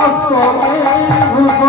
Hare Hare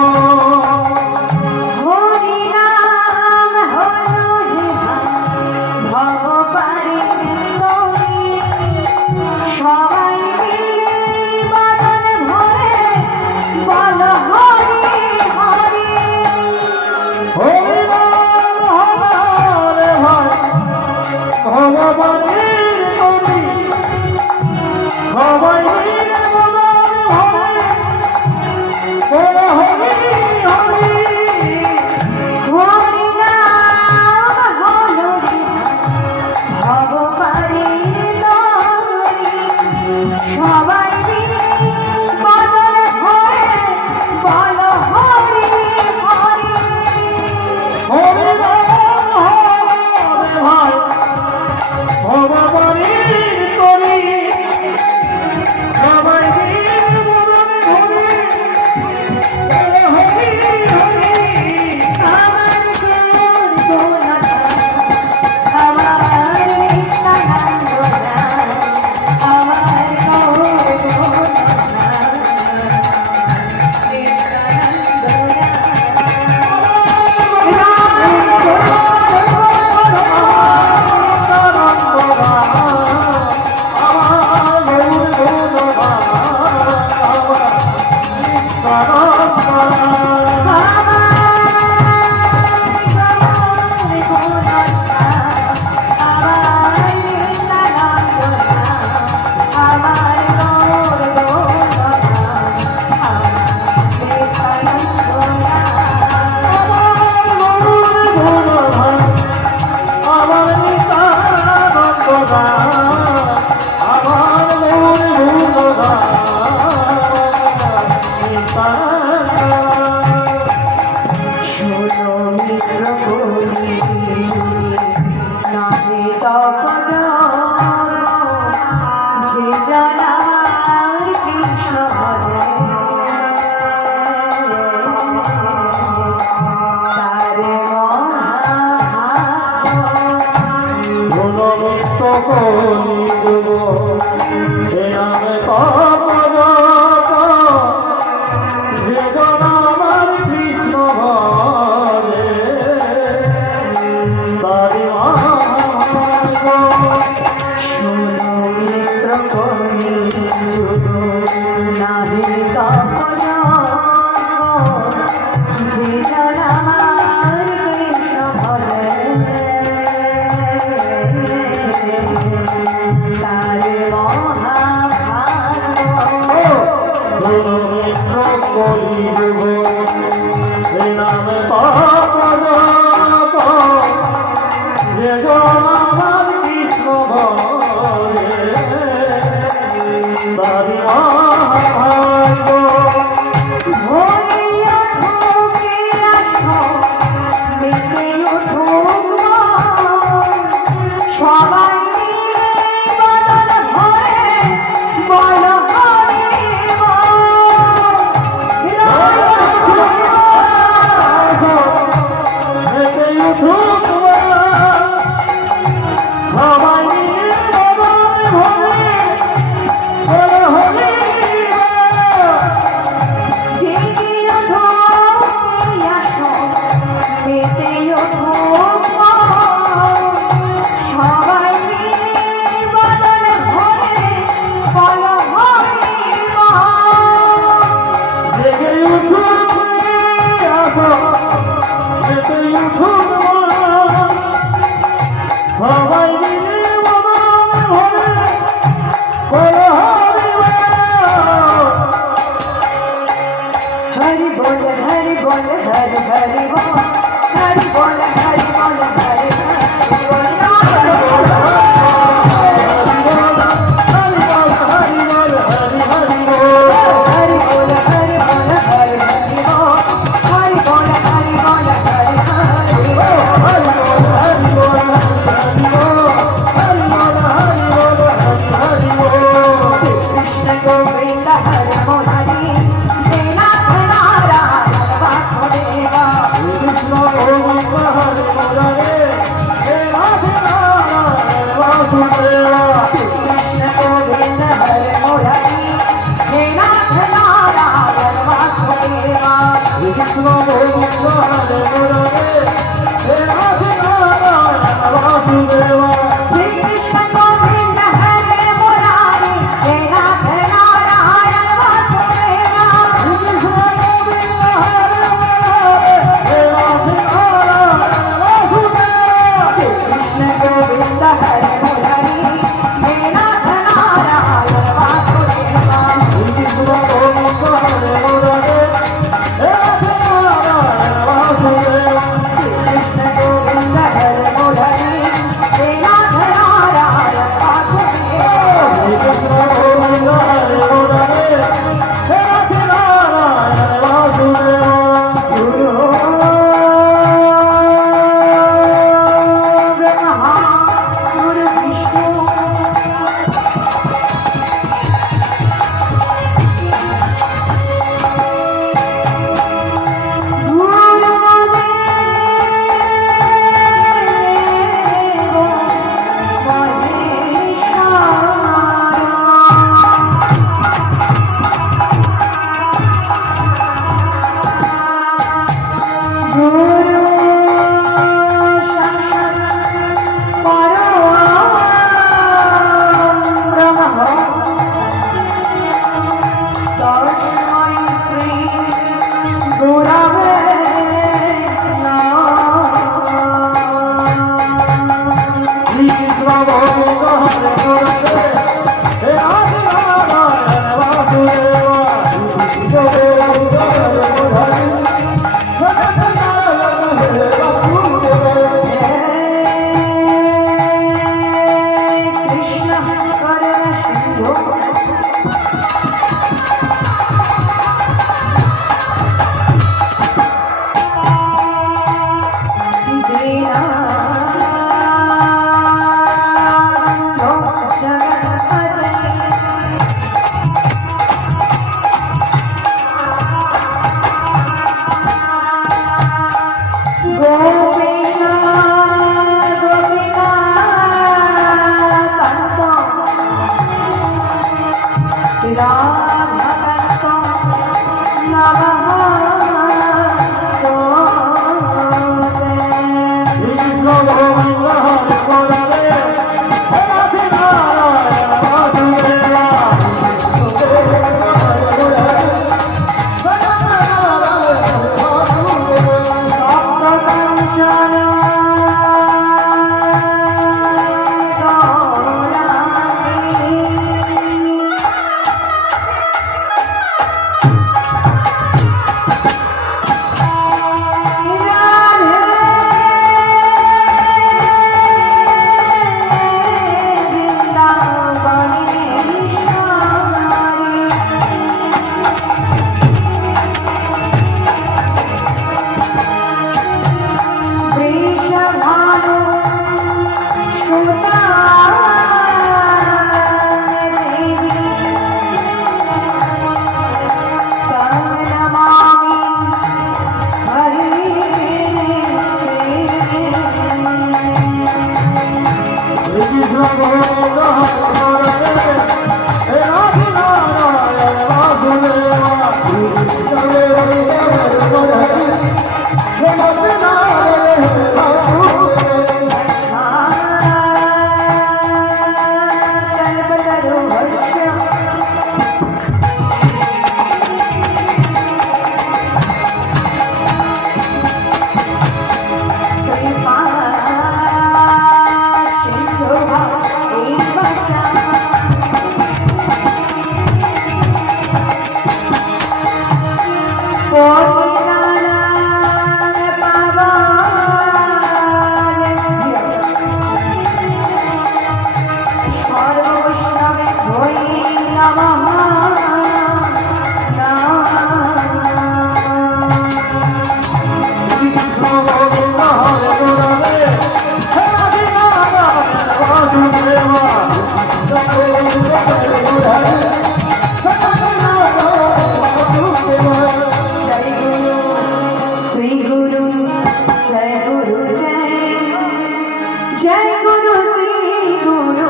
जय गुरु श्री गुरु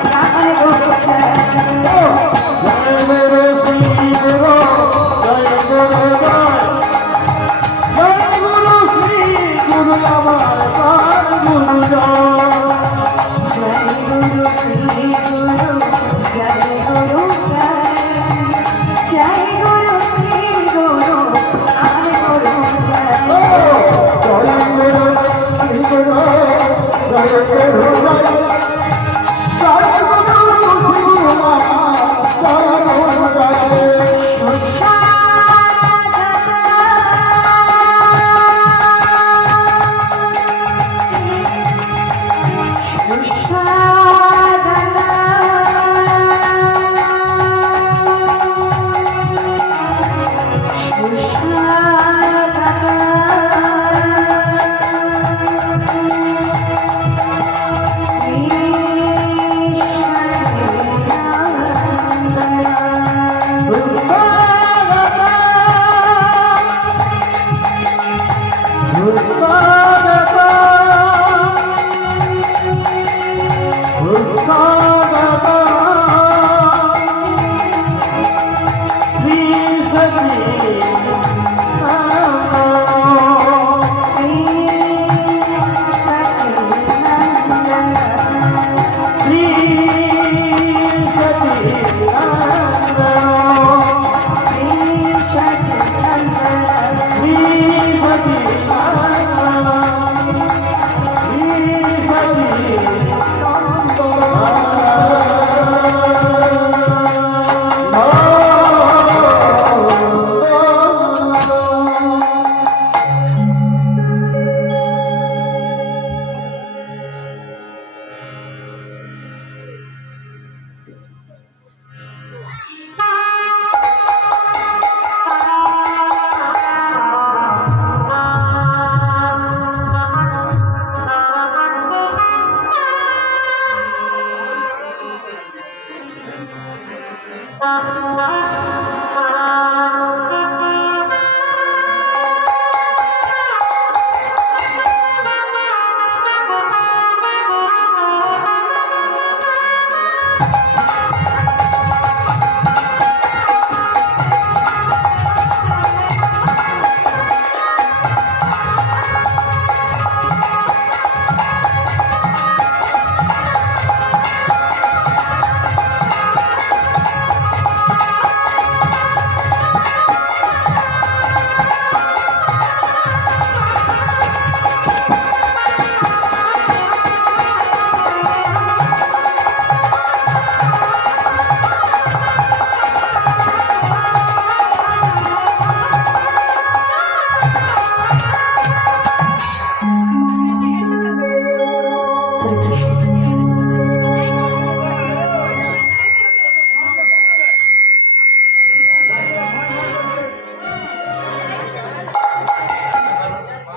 जय गुरु जय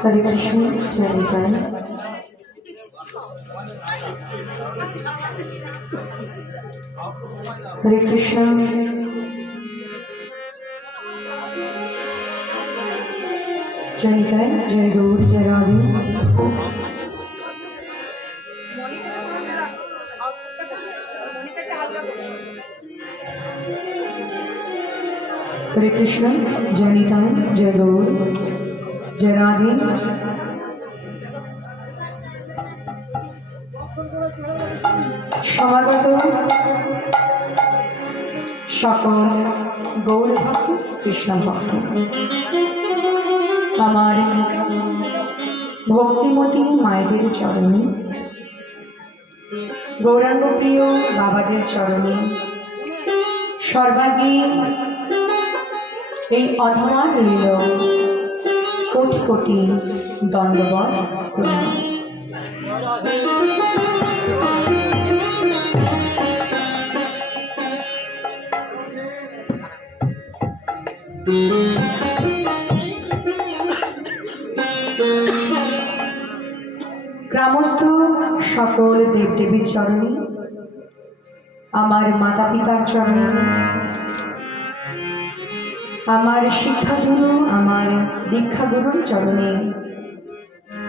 हरे कृष्ण जय हरे कृष्ण जय जय गौर जय राधे। हरे कृष्ण जय निताय जय गौर जय राधे। সমাগত সকল গৌর ভক্ত কৃষ্ণ ভক্ত, আমার ভক্তিমতী মায়েদের চরণে, গৌরাঙ্গ প্রিয় বাবাদের চরণে, সর্বাগ্রে এই অধমান রইল কোটি কোটি দণ্ডবৎ প্রণাম। গ্রামস্থ সকল দেবদেবীর চরণে, আমার মাতা পিতার চরণে, আমার শিক্ষাগুরু আমার দীক্ষাগুরুর চরণে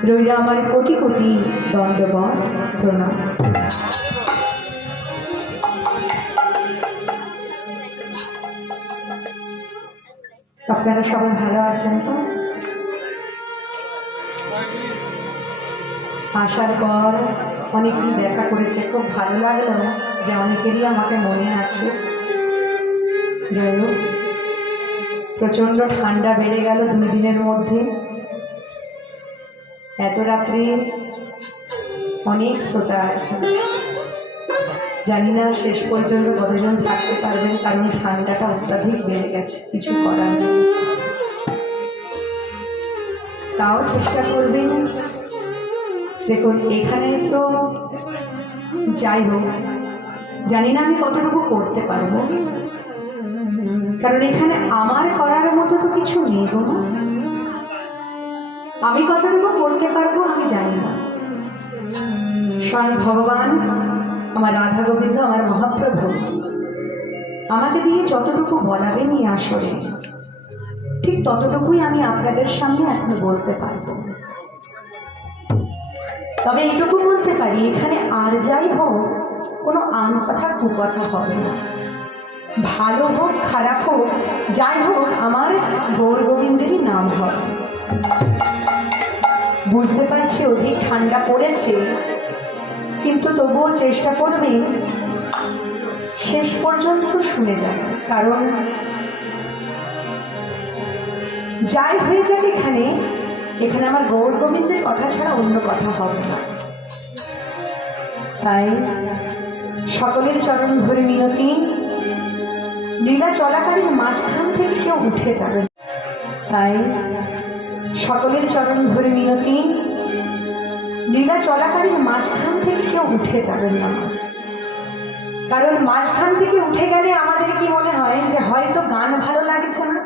রইল আমার কোটি কোটি দণ্ডবৎ প্রণাম। আপনারা সবাই ভালো আছেন তো? আসার পর অনেকেই দেখা করেছে, খুব ভালো লাগলো যে অনেকেরই আমাকে মনে আছে। যাই হোক, প্রচণ্ড ঠান্ডা বেড়ে গেল 2 দিনের মধ্যে। এত রাত্রে অনেক শ্রোতা আছে, জানি না শেষ পর্যন্ত কতজন থাকতে পারবেন, কারণ ঠান্ডাটা অত্যাধিক বেড়ে গেছে, কিছু করার নেই। তাও চেষ্টা করবেন। দেখুন, এখানে তো যাই হোক, জানি না আমি কতটুকু করতে পারবো, কারণ এখানে আমার করার মতো তো কিছু নেই গো। আমি কতটুকু করতে পারবো আমি জানি না। স্বয়ং ভগবান, আমার রাধা গোবিন্দ, আমার মহাপ্রভু আমাকে দিয়ে যতটুকু বলাবেন এই আসরে, ঠিক ততটুকুই আমি আপনাদের সামনে এখন বলতে পারবো। তবে এইটুকু বলতে পারি, এখানে আর যাই হোক কোনো আন কথা কুকথা হবে না। ভালো হোক খারাপ হোক যাই হোক, আমার গৌর গোবিন্দেরই নাম হয়। বুঝতে পারছি অধিক ঠান্ডা পড়েছে, কিন্তু তবুও চেষ্টা করবেন শেষ পর্যন্ত শুনে যান, কারণ যাই হয়ে যাক এখানে আমার গৌর গোবিন্দের কথা ছাড়া অন্য কথা হবে না। তাই সকলের চরণ ধরে মিনতি, লীলা চলাকালীন মাঝখান থেকে কেউ উঠে যাবেন। তাই সকলের চরণ ধরে মিনতি, লীলা চলাকালীন মাঝখান থেকে কেউ উঠে যাবেন না, কারণ মাঝখান থেকে উঠে গেলে আমাদের কি মনে হয় যে হয়তো গান ভালো লাগছে না,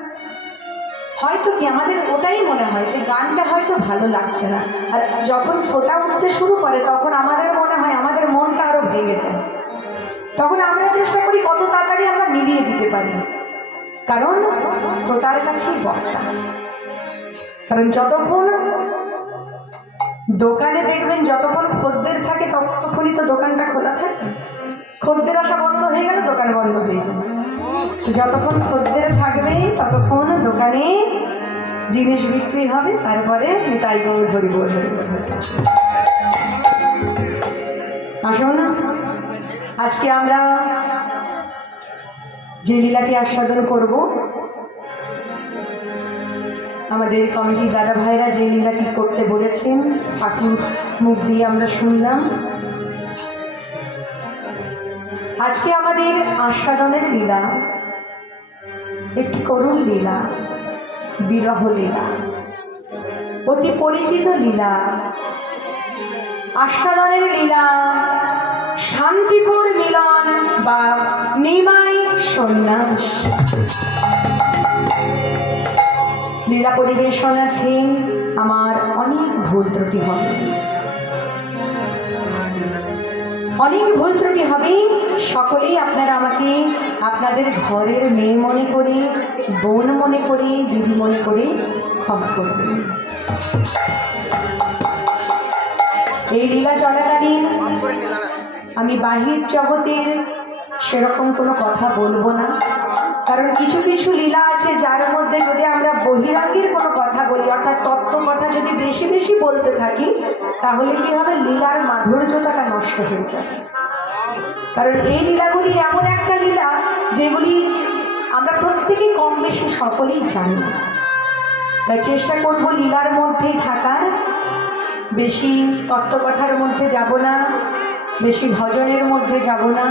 হয়তো কি আমাদের ওটাই মনে হয় যে গানটা হয়তো ভালো লাগছে না। আর যখন শ্রোতা উঠতে শুরু করে তখন আমাদের মনে হয় আমাদের মনটা আরো ভেঙে যায়। তখন আমরা চেষ্টা করি কত তাড়াতাড়ি আমরা মিলিয়ে দিতে পারি, কারণ শ্রোতার কাছেই বক্তা। কারণ যতক্ষণ দোকানে দেখবেন যতক্ষণ খদ্দের থাকে ততক্ষণই তো দোকানটা খোলা থাকে, খদ্দের আসা বন্ধ হয়ে গেলে দোকান বন্ধ হয়ে যাবে। যতক্ষণ খদ্দের থাকবে ততক্ষণ দোকানে জিনিস বিক্রি হবে, তারপরে তাই গৌর হরি বল। আসুন আজকে আমরা যে লীলাটি আস্বাদন করব, আমাদের কমিটির দাদা ভাইরা যে লীলাটি করতে বলেছেন ঠাকুর মুখ দিয়ে আমরা শুনলাম। আজকে আমাদের আস্বাদনের লীলা একটি করুণ লীলা, বিরহ লীলা, অতি পরিচিত লীলা, আস্বাদনের লীলা, শান্তিপুর মিলন বা নিমাই সন্ন্যাস। লীলা পরিবেশনার্থে আমার অনেক ভুল ত্রুটি হবে, অনেক ভুল ত্রুটি হবে। সকলেই আপনারা আমাকে আপনাদের ঘরের মেয়ে মনে করে, বোন মনে করে, দিদি মনে করে ক্ষমা করবেন। এই লীলা চলাকালীন আমি বাহির জগতের সেরকম কোনো কথা বলবো না, কারণ কিছু কিছু লীলা আছে যার মধ্যে যদি আমরা বহিরাঙ্গের কোনো কথা বলি, অর্থাৎ তত্ত্ব কথা যদি বেশি বেশি বলতে থাকি, তাহলে কি হবে, লীলার মাধুর্যতাটা নষ্ট হয়ে যাবে। কারণ এই লীলাগুলি এমন একটা লীলা যেগুলি আমরা প্রত্যেকে কম বেশি সকলেই জানি। তাই চেষ্টা করব লীলার মধ্যেই থাকার, বেশি তত্ত্বকথার মধ্যে যাব না, বেশি ভজনের মধ্যে যাব না।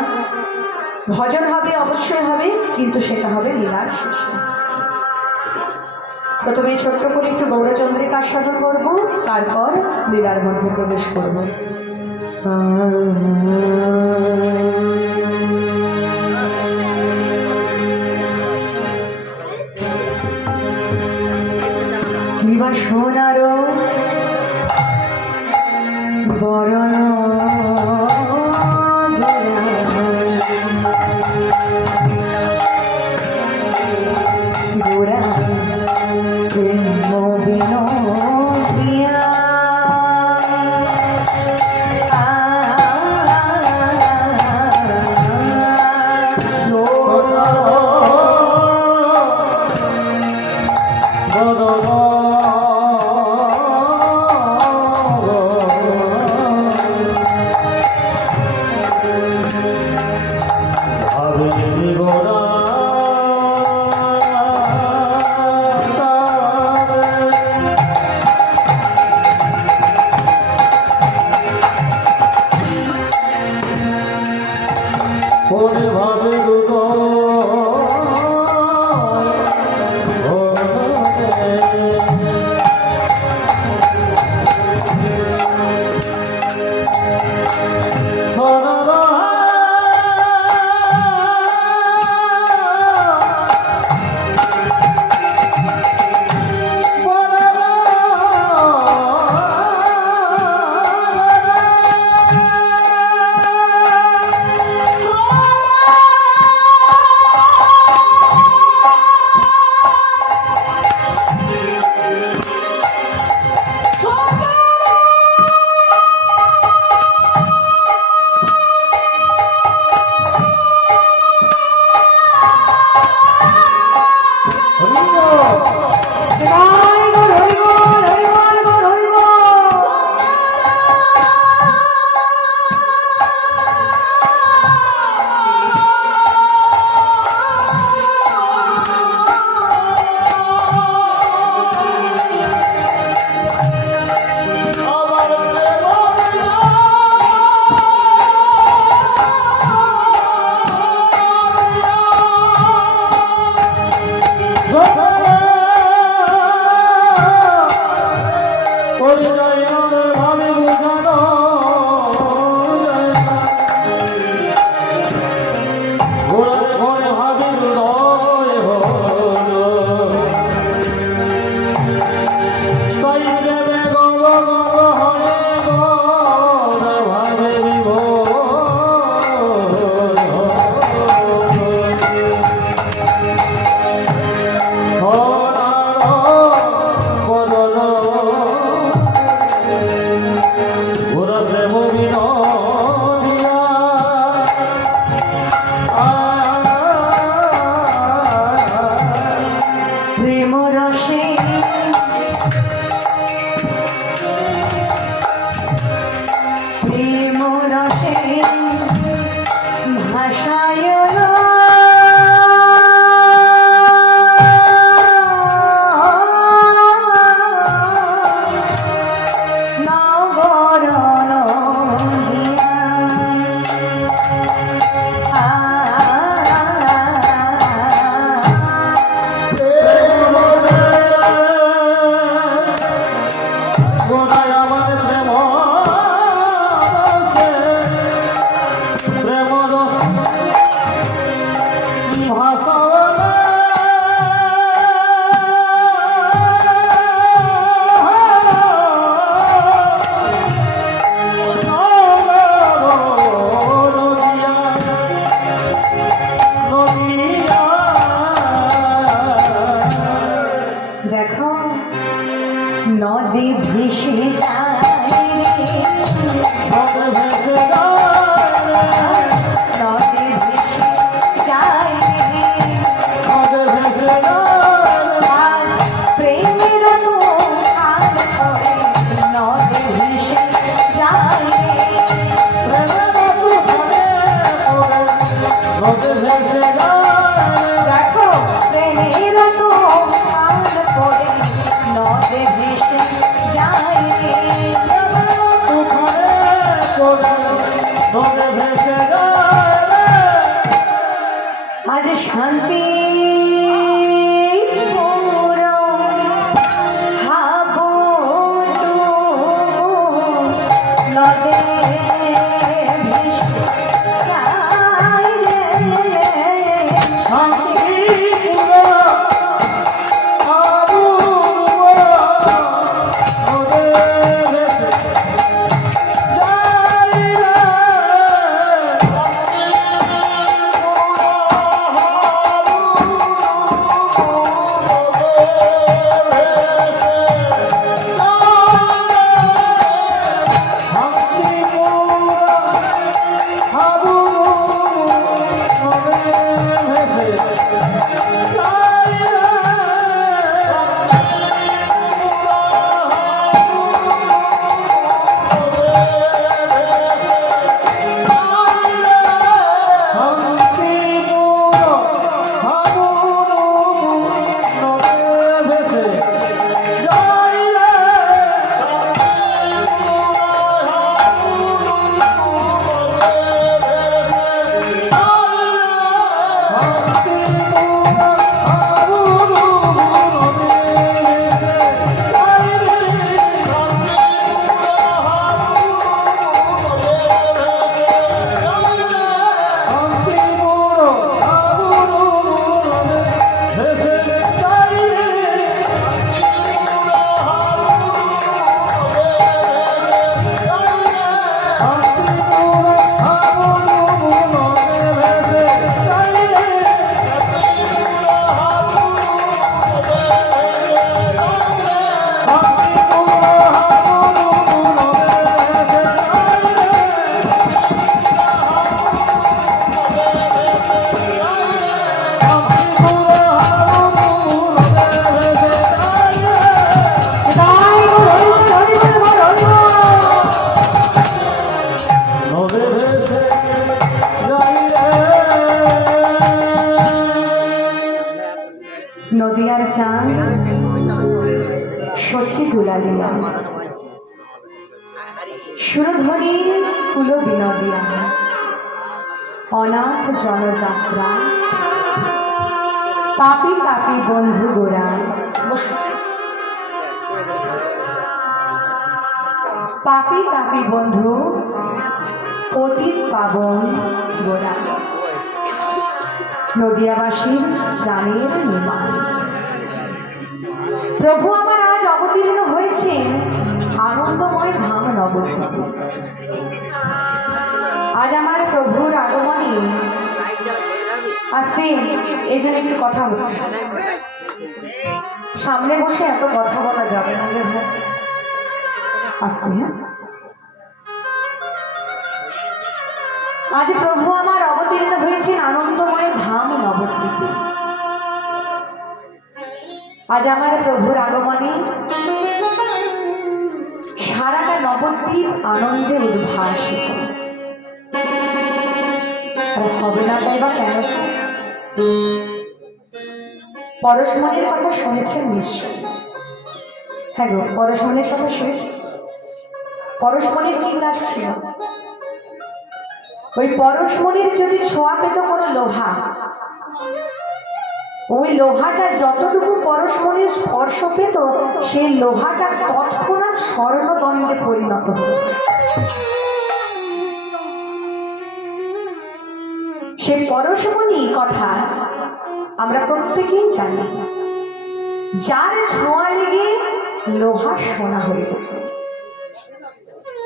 ভজন হবে, অবশ্যই হবে, কিন্তু সেটা হবে লীলার শেষে। প্রথমে ছোট্ট করে একটু গৌরচন্দ্রের আস্বাদন করব, তারপর লীলার মধ্যে প্রবেশ করব। সোনারো বরণ গোরা দেখো নদী ভেসে যায় নদী ভেসে যায় আজ প্রেমের আর পরে নদী ভেসে যায় দেখো প্রেমের আর পরে নদী ভেসে যায় আজ শান্তি নদিয়ার চাঁদ সচি দুলালিয়া সুরধ্বনি কুল বিনোদিয়া অনাথ জনযাত্রা পাপি পাপি বন্ধু গোরা পাপি পাপি বন্ধু পতিত পাবন গোরা নদিয়াবাসীর প্রাণের নির্মাণ প্রভু আমার আজ অবতীর্ণ হয়েছেন আনন্দময় ধাম নবদ্বীপে। আজ আমার প্রভুর আগমনে আসতে এখানে একটু কথা হচ্ছে, সামনে বসে এত কথা বলা যাবে না, আসতে। হ্যাঁ, আজ প্রভু আমার অবতীর্ণ হয়েছেন আনন্দময় ধাম নবদ্বীপে। আজ আমার প্রভুর আগমনে সারাটা নবদ্বীপ আনন্দে উদ্ভাসিত। হবে না তাই বা কেন? পরশমণির কথা শুনেছেন নিশ্চয়? হ্যাঁ গো, পরশমণির কথা শুনেছি। পরশমণির কি কাজ ছিল? ওই পরশমণির যদি ছোঁয়া পেত কোনো লোহা, ওই লোহাটা যতটুকু পরশমণির স্পর্শ পেত, সেই লোহাটা তৎক্ষণাৎ স্বর্ণদণ্ডে পরিণত হতো। সে পরশমণি কথা আমরা প্রত্যেকেই জানি যার ছোঁয়া লেগে লোহা সোনা হয়ে যায়,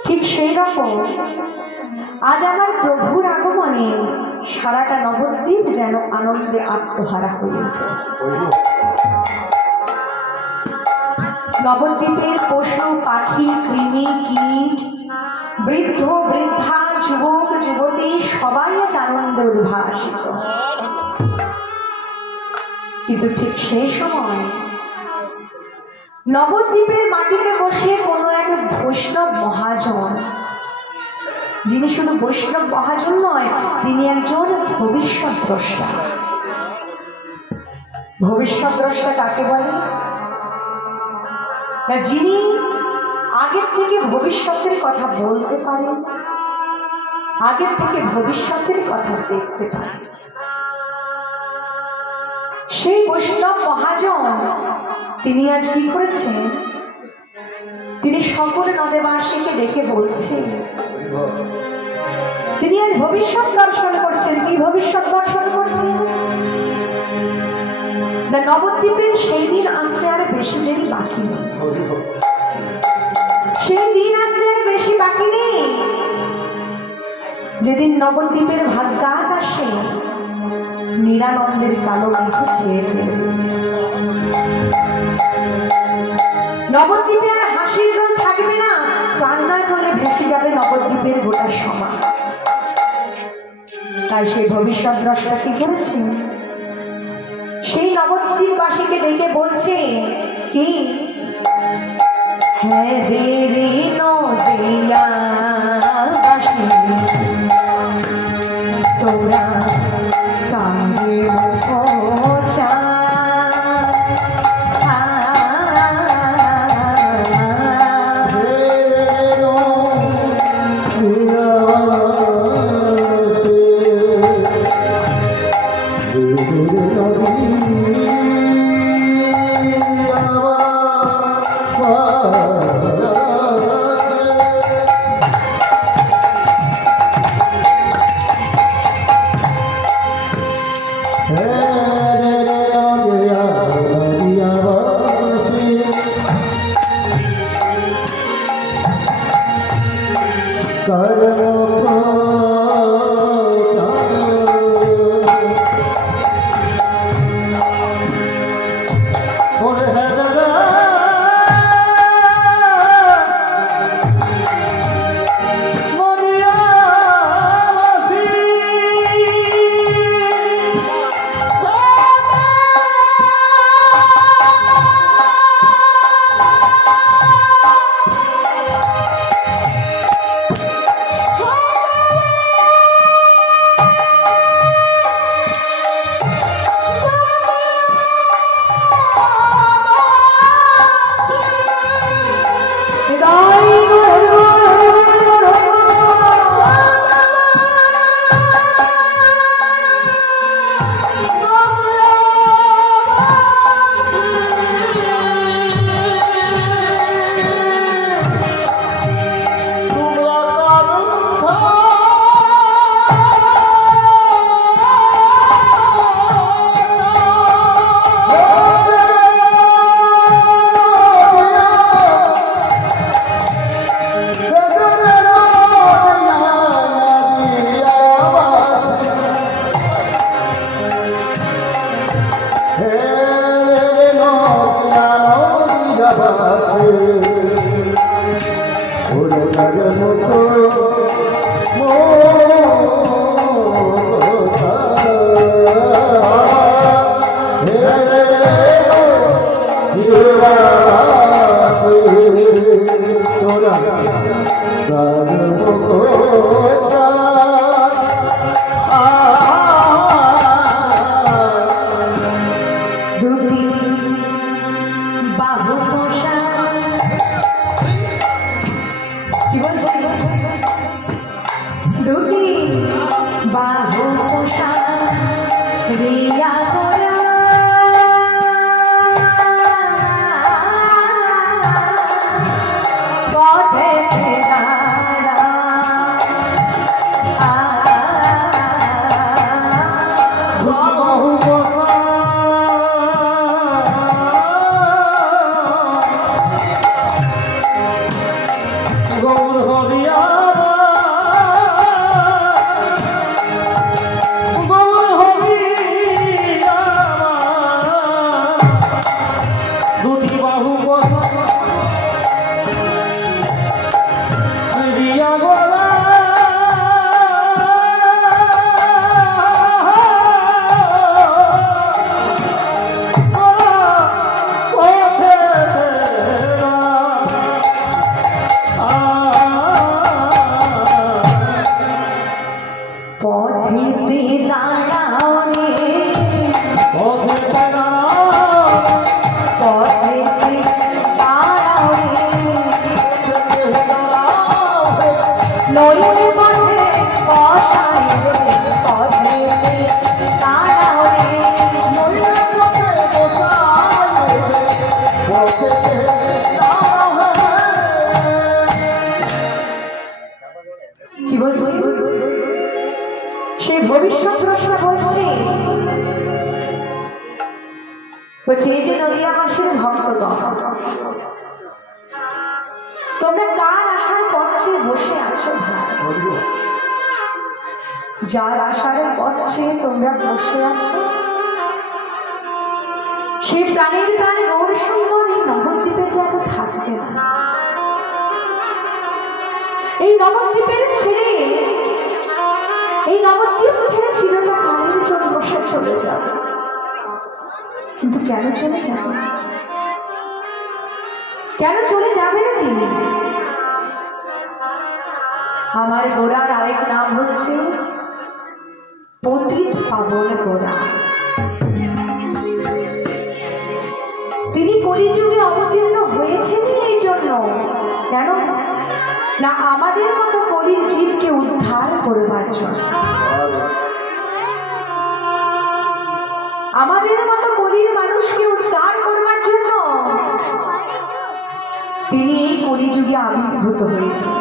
ঠিক সেই রকম আজ আমার প্রভুর আগমনে সারাটা নবদ্বীপ যেন আনন্দে আত্মহারা হয়ে উঠেছে। নবদ্বীপের পশু পাখি কৃমি কীট বৃদ্ধ বৃদ্ধা যুবক যুবতী সবাই আজ আনন্দে উদ্ভাসিত। কিন্তু ঠিক সেই সময় নবদ্বীপের মাটিতে বসে কোনো এক বৈষ্ণব মহাজন, যিনি শুধু বৈষ্ণব মহাজন নয়, তিনি একজন ভবিষ্যৎ দ্রষ্টা। ভবিষ্যৎ দ্রষ্টা কাকে বলে? না, যিনি আগের থেকে ভবিষ্যতের কথা বলতে পারেন, আগের থেকে ভবিষ্যতের কথা দেখতে পারেন। সেই বৈষ্ণব মহাজন তিনি আজ কি করেছেন? তিনি সকল নদেবাসীকে ডেকে বলছেন, তিনি আজ ভবিষ্যৎ দর্শন করছেন। কি ভবিষ্যৎ দর্শন করছেন? না, নবদ্বীপের সেই দিন আসতে আর বেশি দেরি বাকি নেই। সেই দিন আসতে আর বেশি বাকি নেই যেদিন নবদ্বীপের ভাগ্যাত আসে নিরানন্দের কালো মেঘ ছেয়ে ফেলবে। নবদ্বীপে আর হাসির রোল থাকবে না, কান্নার রোলে ভেসে যাবে নবদ্বীপের গোটা সমাজ। তাই সেই ভবিষ্যৎ দ্রষ্টা কি করেছেন? সেই নবদ্বীপবাসীকে ডেকে বলছে কি, হ্যাঁ রে রে নদিয়াবাসী তোরা কারে পৌঁছা বলছে এই যে নদিয়াবাসীর ভক্তগণ, তোমরা কার আশার পথে বসে আছো ভাই? যার আশার পথে তোমরা বসে আছো সেই প্রাণীর প্রাণে গৌর সুন্দর এই নবদ্বীপে যে এত থাকবে না। এই নবদ্বীপের ছেড়ে, এই নবদ্বীপ ছেড়ে চিরকালের জন্য বসে চলে যাবে। কিন্তু কেন চলে যাবে? কেন চলে যাবে না তিনি? আমার গোড়ার আরেক নাম হচ্ছে পতিত পাবন গোড়া। তিনি কলিযুগে অবতীর্ণ হয়েছেন এই জন্য, কেন না আমাদের মতো কলির জীবকে উদ্ধার করবার জন্য। আমাদের মতো কলির মানুষকে উদ্ধার করবার জন্য তিনি এই কলিযুগে আবির্ভূত হয়েছেন।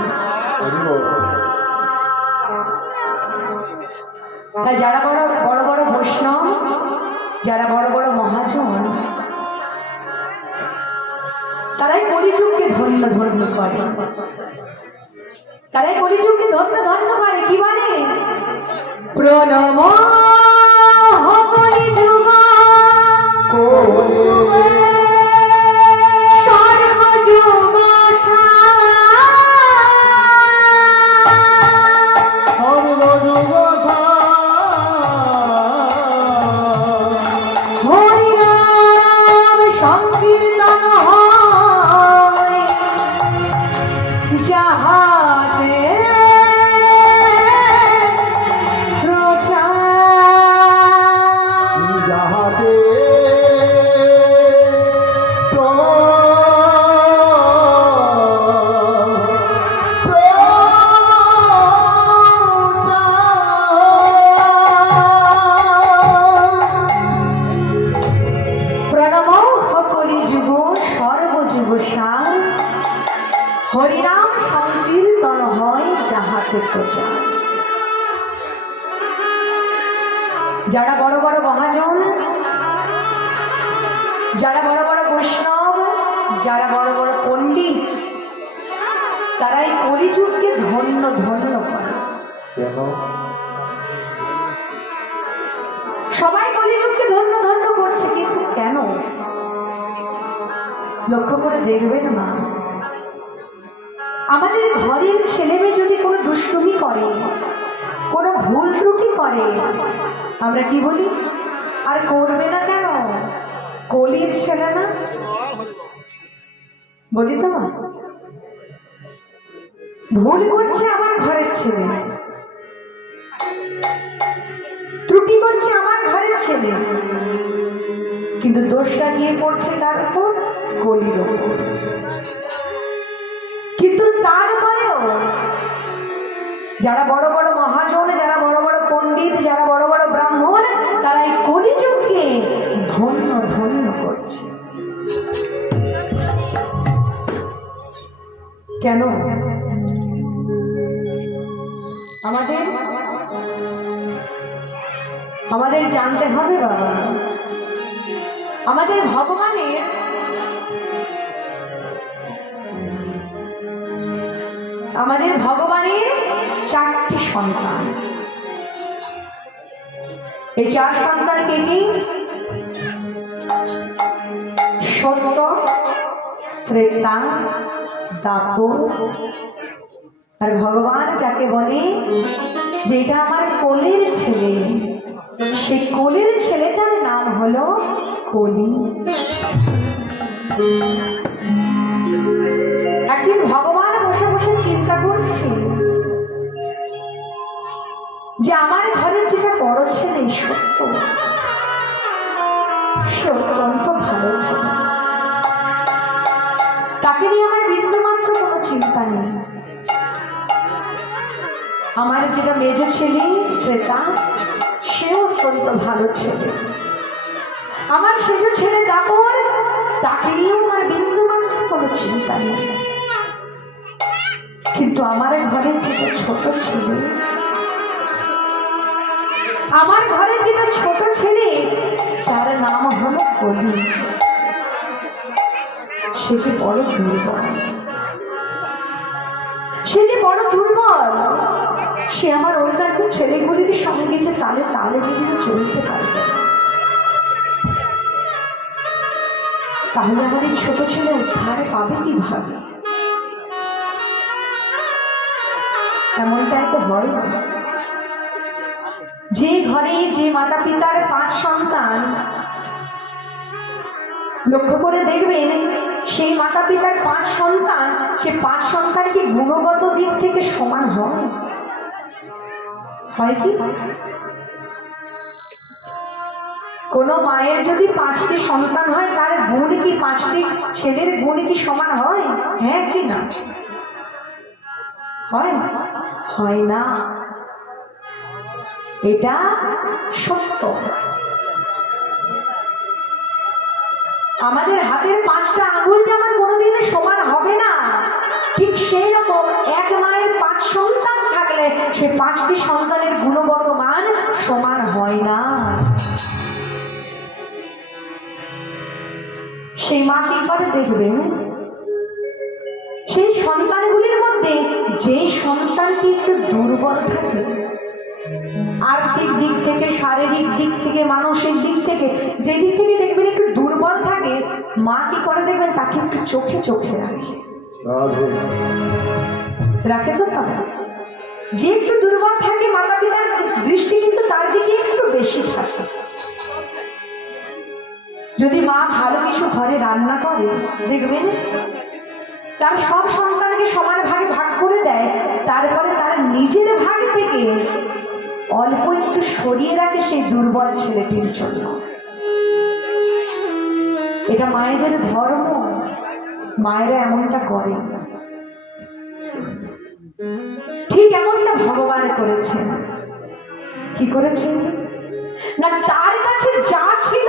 তাই যারা বড় বড় বড় বৈষ্ণব, যারা বড় বড় মহাজন, তারাই কলিযুগকে ধন্য ধন্য করে। তারাই কলিযুগকে ধন্য ধন্য করে। কি বলে? প্রণম কলিযুগ সর্বযুগ হরিনাম সংকীর্তন হয় যাহাতে হরিনাম সংকীর্তন হয় যাহাতে প্রচার। যারা বড় বড় মহাজন, যারা বড় বড় বৈষ্ণব, যারা বড় বড় পণ্ডিত, তারাই কলিযুগকে ধন্য ধন্য করে। সবাই কলিযুগকে ধন্য ধন্য করছে, কিন্তু কেন? লক্ষ্য করে দেখবেন না, আমাদের ঘরের ছেলে মেয়ে যদি কোনো দুষ্টুমি করে, কোনো ভুল ত্রুটি করে, আমরা কি বলি? আর করবে না কেন? কলির ছেলে না, বলি তো। ভুল করছে আমার ঘরের ছেলে, ত্রুটি করছে আমার ঘরের ছেলে, কিন্তু দোষটা গিয়ে পড়ছে তার উপর, কলির উপর। কিন্তু তারপরেও যারা বড় বড় মহাজন, যারা বড় বড় পণ্ডিত, যারা বড় বড় ব্রাহ্মণ, তারা এই কলিযুগকে ধন্য ধন্য করছে। কেন? আমাদের জানতে হবে বাবা, আমাদের ভগবানের চারটি সন্তান। এই চার সন্তানকে কি? সত্য, ত্রেতা, দাপর। আর ভগবান যাকে বলে যে এটা আমার কোলের ছেলে, সেই কোলের ছেলেটার নাম হলো কলি। একদিন ভগবান বসে বসে চিন্তা করছে যে আমার ঘরের যেটা বড় ছেলে সত্য, সে অত্যন্ত ভালো ছিল, তাকে নিয়ে আমার বিন্দুমাত্র কোনো চিন্তা নেই। আমার যেটা মেজ ছেলে ক্রেতা, সেও অত্যন্ত ভালো ছেলে। আমার সেজ ছেলে দাপর, তাকে নিয়েও আমার বিন্দুমাত্র কোনো চিন্তা নেই। কিন্তু আমার ঘরের যেটা ছোট ছেলে, আমার ঘরের যেটা ছোট ছেলে তার নাম হলো কলি। সে যে বড় দুর্বল, সে যে বড় দুর্বল। সে আমার অন্যান্য ছেলেগুলির সঙ্গে যে তালে তালে দিয়ে চলতে পারবে না। তাহলে আমার এই ছোট ছেলে উদ্ধার পাবে কিভাবে? এমনটাই তো হয় না। যে ঘরে যে মাতা পিতার 5 সন্তান, লক্ষ্য করে দেখবেন সেই মাতা পিতার 5 সন্তান, সে 5 সন্তান কি গুণগত দিক থেকে সমান হয়? হয় কি? কোন মায়ের যদি 5টি সন্তান হয় তার গুণ কি 5টি ছেলের গুণ কি সমান হয়? হ্যাঁ কি না? হয়? হয় না। এটা সত্য। আমাদের হাতের 5টা আঙুল যেমন কোনোদিনই সমান হবে না, ঠিক সেই রকম এক মায়ের 5 সন্তান থাকলে সে 5টি সন্তানের গুণগত মান সমান হয় না। সেই মা কি করে দেখবেন, সেই সন্তানগুলির মধ্যে যে সন্তানটি একটু দুর্বল থাকে, আর্থিক দিক থেকে, শারীরিক দিক থেকে, মানসিক দিক থেকে, যে দিক থেকে দেখবেন একটু দুর্বল থাকে, মা কি করে দেখবেন তাকে একটু চোখে চোখে রাখে। রাখে তো তা যে একটু দুর্বল থাকে মাতা পিতার দৃষ্টি কিন্তু তার দিকে একটু বেশি থাকে। যদি মা ভালো কিছু ঘরে রান্না করে দেখবেন তার সব সন্তানকে সমান ভাগে ভাগ করে দেয়, তারপরে তার নিজের ভাগ থেকে অল্প একটু সরিয়ে রাখে সেই দুর্বল ছেলেটির জন্য। এটা মায়েদের ধর্ম, মায়েরা এমনটা করে। ঠিক এমনটা ভগবান করেছেন। কি করেছেন না, তার কাছে যা ছিল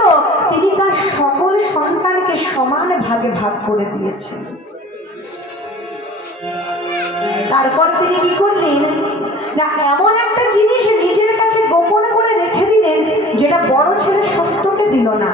তিনি তার সকল সন্তানকে সমান ভাগে ভাগ করে দিয়েছেন। তারপর তিনি কি করলেন না, এমন একটা জিনিস নিজের কাছে গোপন করে রেখে দিলেন যেটা বড় ছেলে সত্যকে দিল না।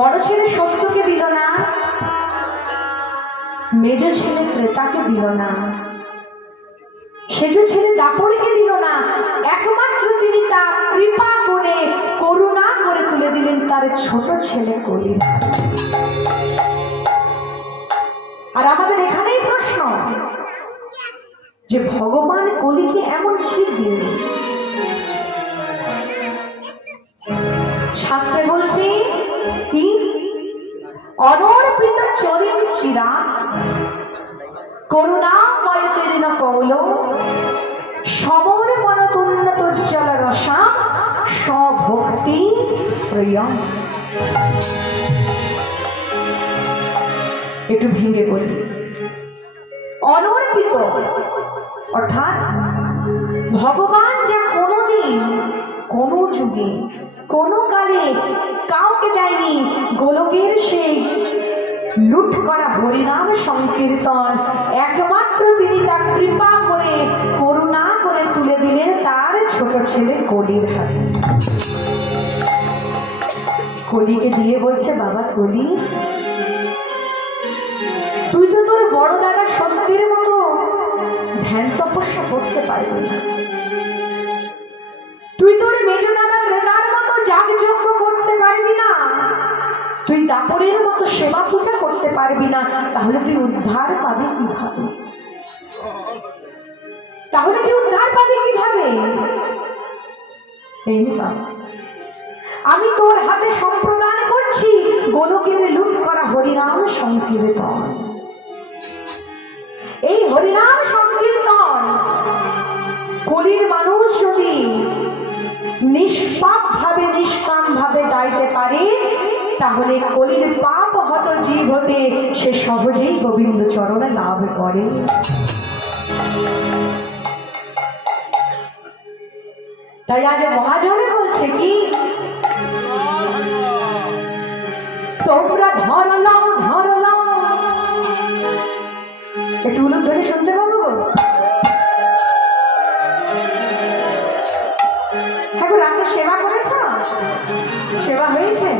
বড় ছেলে সত্যকে দিল না, মেজ ছেলে ত্রেতাকে দিল না, সেজ ছেলে দাপরকে দিল না, একমাত্র তিনি তার কৃপা করে করুণা করে তুলে দিলেন তার ছোট ছেলে কলি। আর আমাদের এখানেই প্রশ্ন যে ভগবান কলিকে এমন কি দিলেন? শাস্ত্রে বলছি কি, অনর্পিত চরিত চিরা করুণাময় তেরিন কৌল সমর মনতুন্নত উজ্জ্বল রসা স্বভক্তি প্রিয়ম। একটু ভেঙে বলি, অনর্পিত অর্থাৎ ভগবান যা কোনোদিন কোনো যুগে কোনো কালে কাউকে দেয়নি, গোলকের সেই লুট করা হরিনাম সংকীর্তন একমাত্র তিনি তার কৃপা করে করুণা করে তুলে দিলেন তার ছোট ছেলে কলির হাতে। কলিকে দিয়ে বলছে, বাবা কলি, তুই তো তোর বড় দাদা সত্যের মতো ধ্যান তপস্যা করতে পারবি না, তুই তোর মেজ দাদা ত্রেতার মতো যাগযজ্ঞ করতে পারবি না, তুই দাপরের মতো সেবা পূজা করতে পারবি না, তাহলে তুই উদ্ধার পাবি কিভাবে? তাহলে তুই উদ্ধার পাবি কিভাবে? এই আমি তোর হাতে সম্প্রদান করছি গোলকের লুট করা হরিনাম সংকীর্তন। এই হরিনাম সংকীর্তন কলির মানুষ যদি নিষ্পাপ ভাবে নিষ্কাম ভাবে গাইতে পারে তাহলে কলির পাপ হত ভক্ত জীব হতে সে সহজেই গোবিন্দ চরণ লাভ করে। তাই আগে মহাজনে বলছে কি, তোমরা ধরলাম একটু উলুক ধরে শুনতে পাবো? ঠাকুর রাতে সেবা করেছ? সেবা হয়েছে?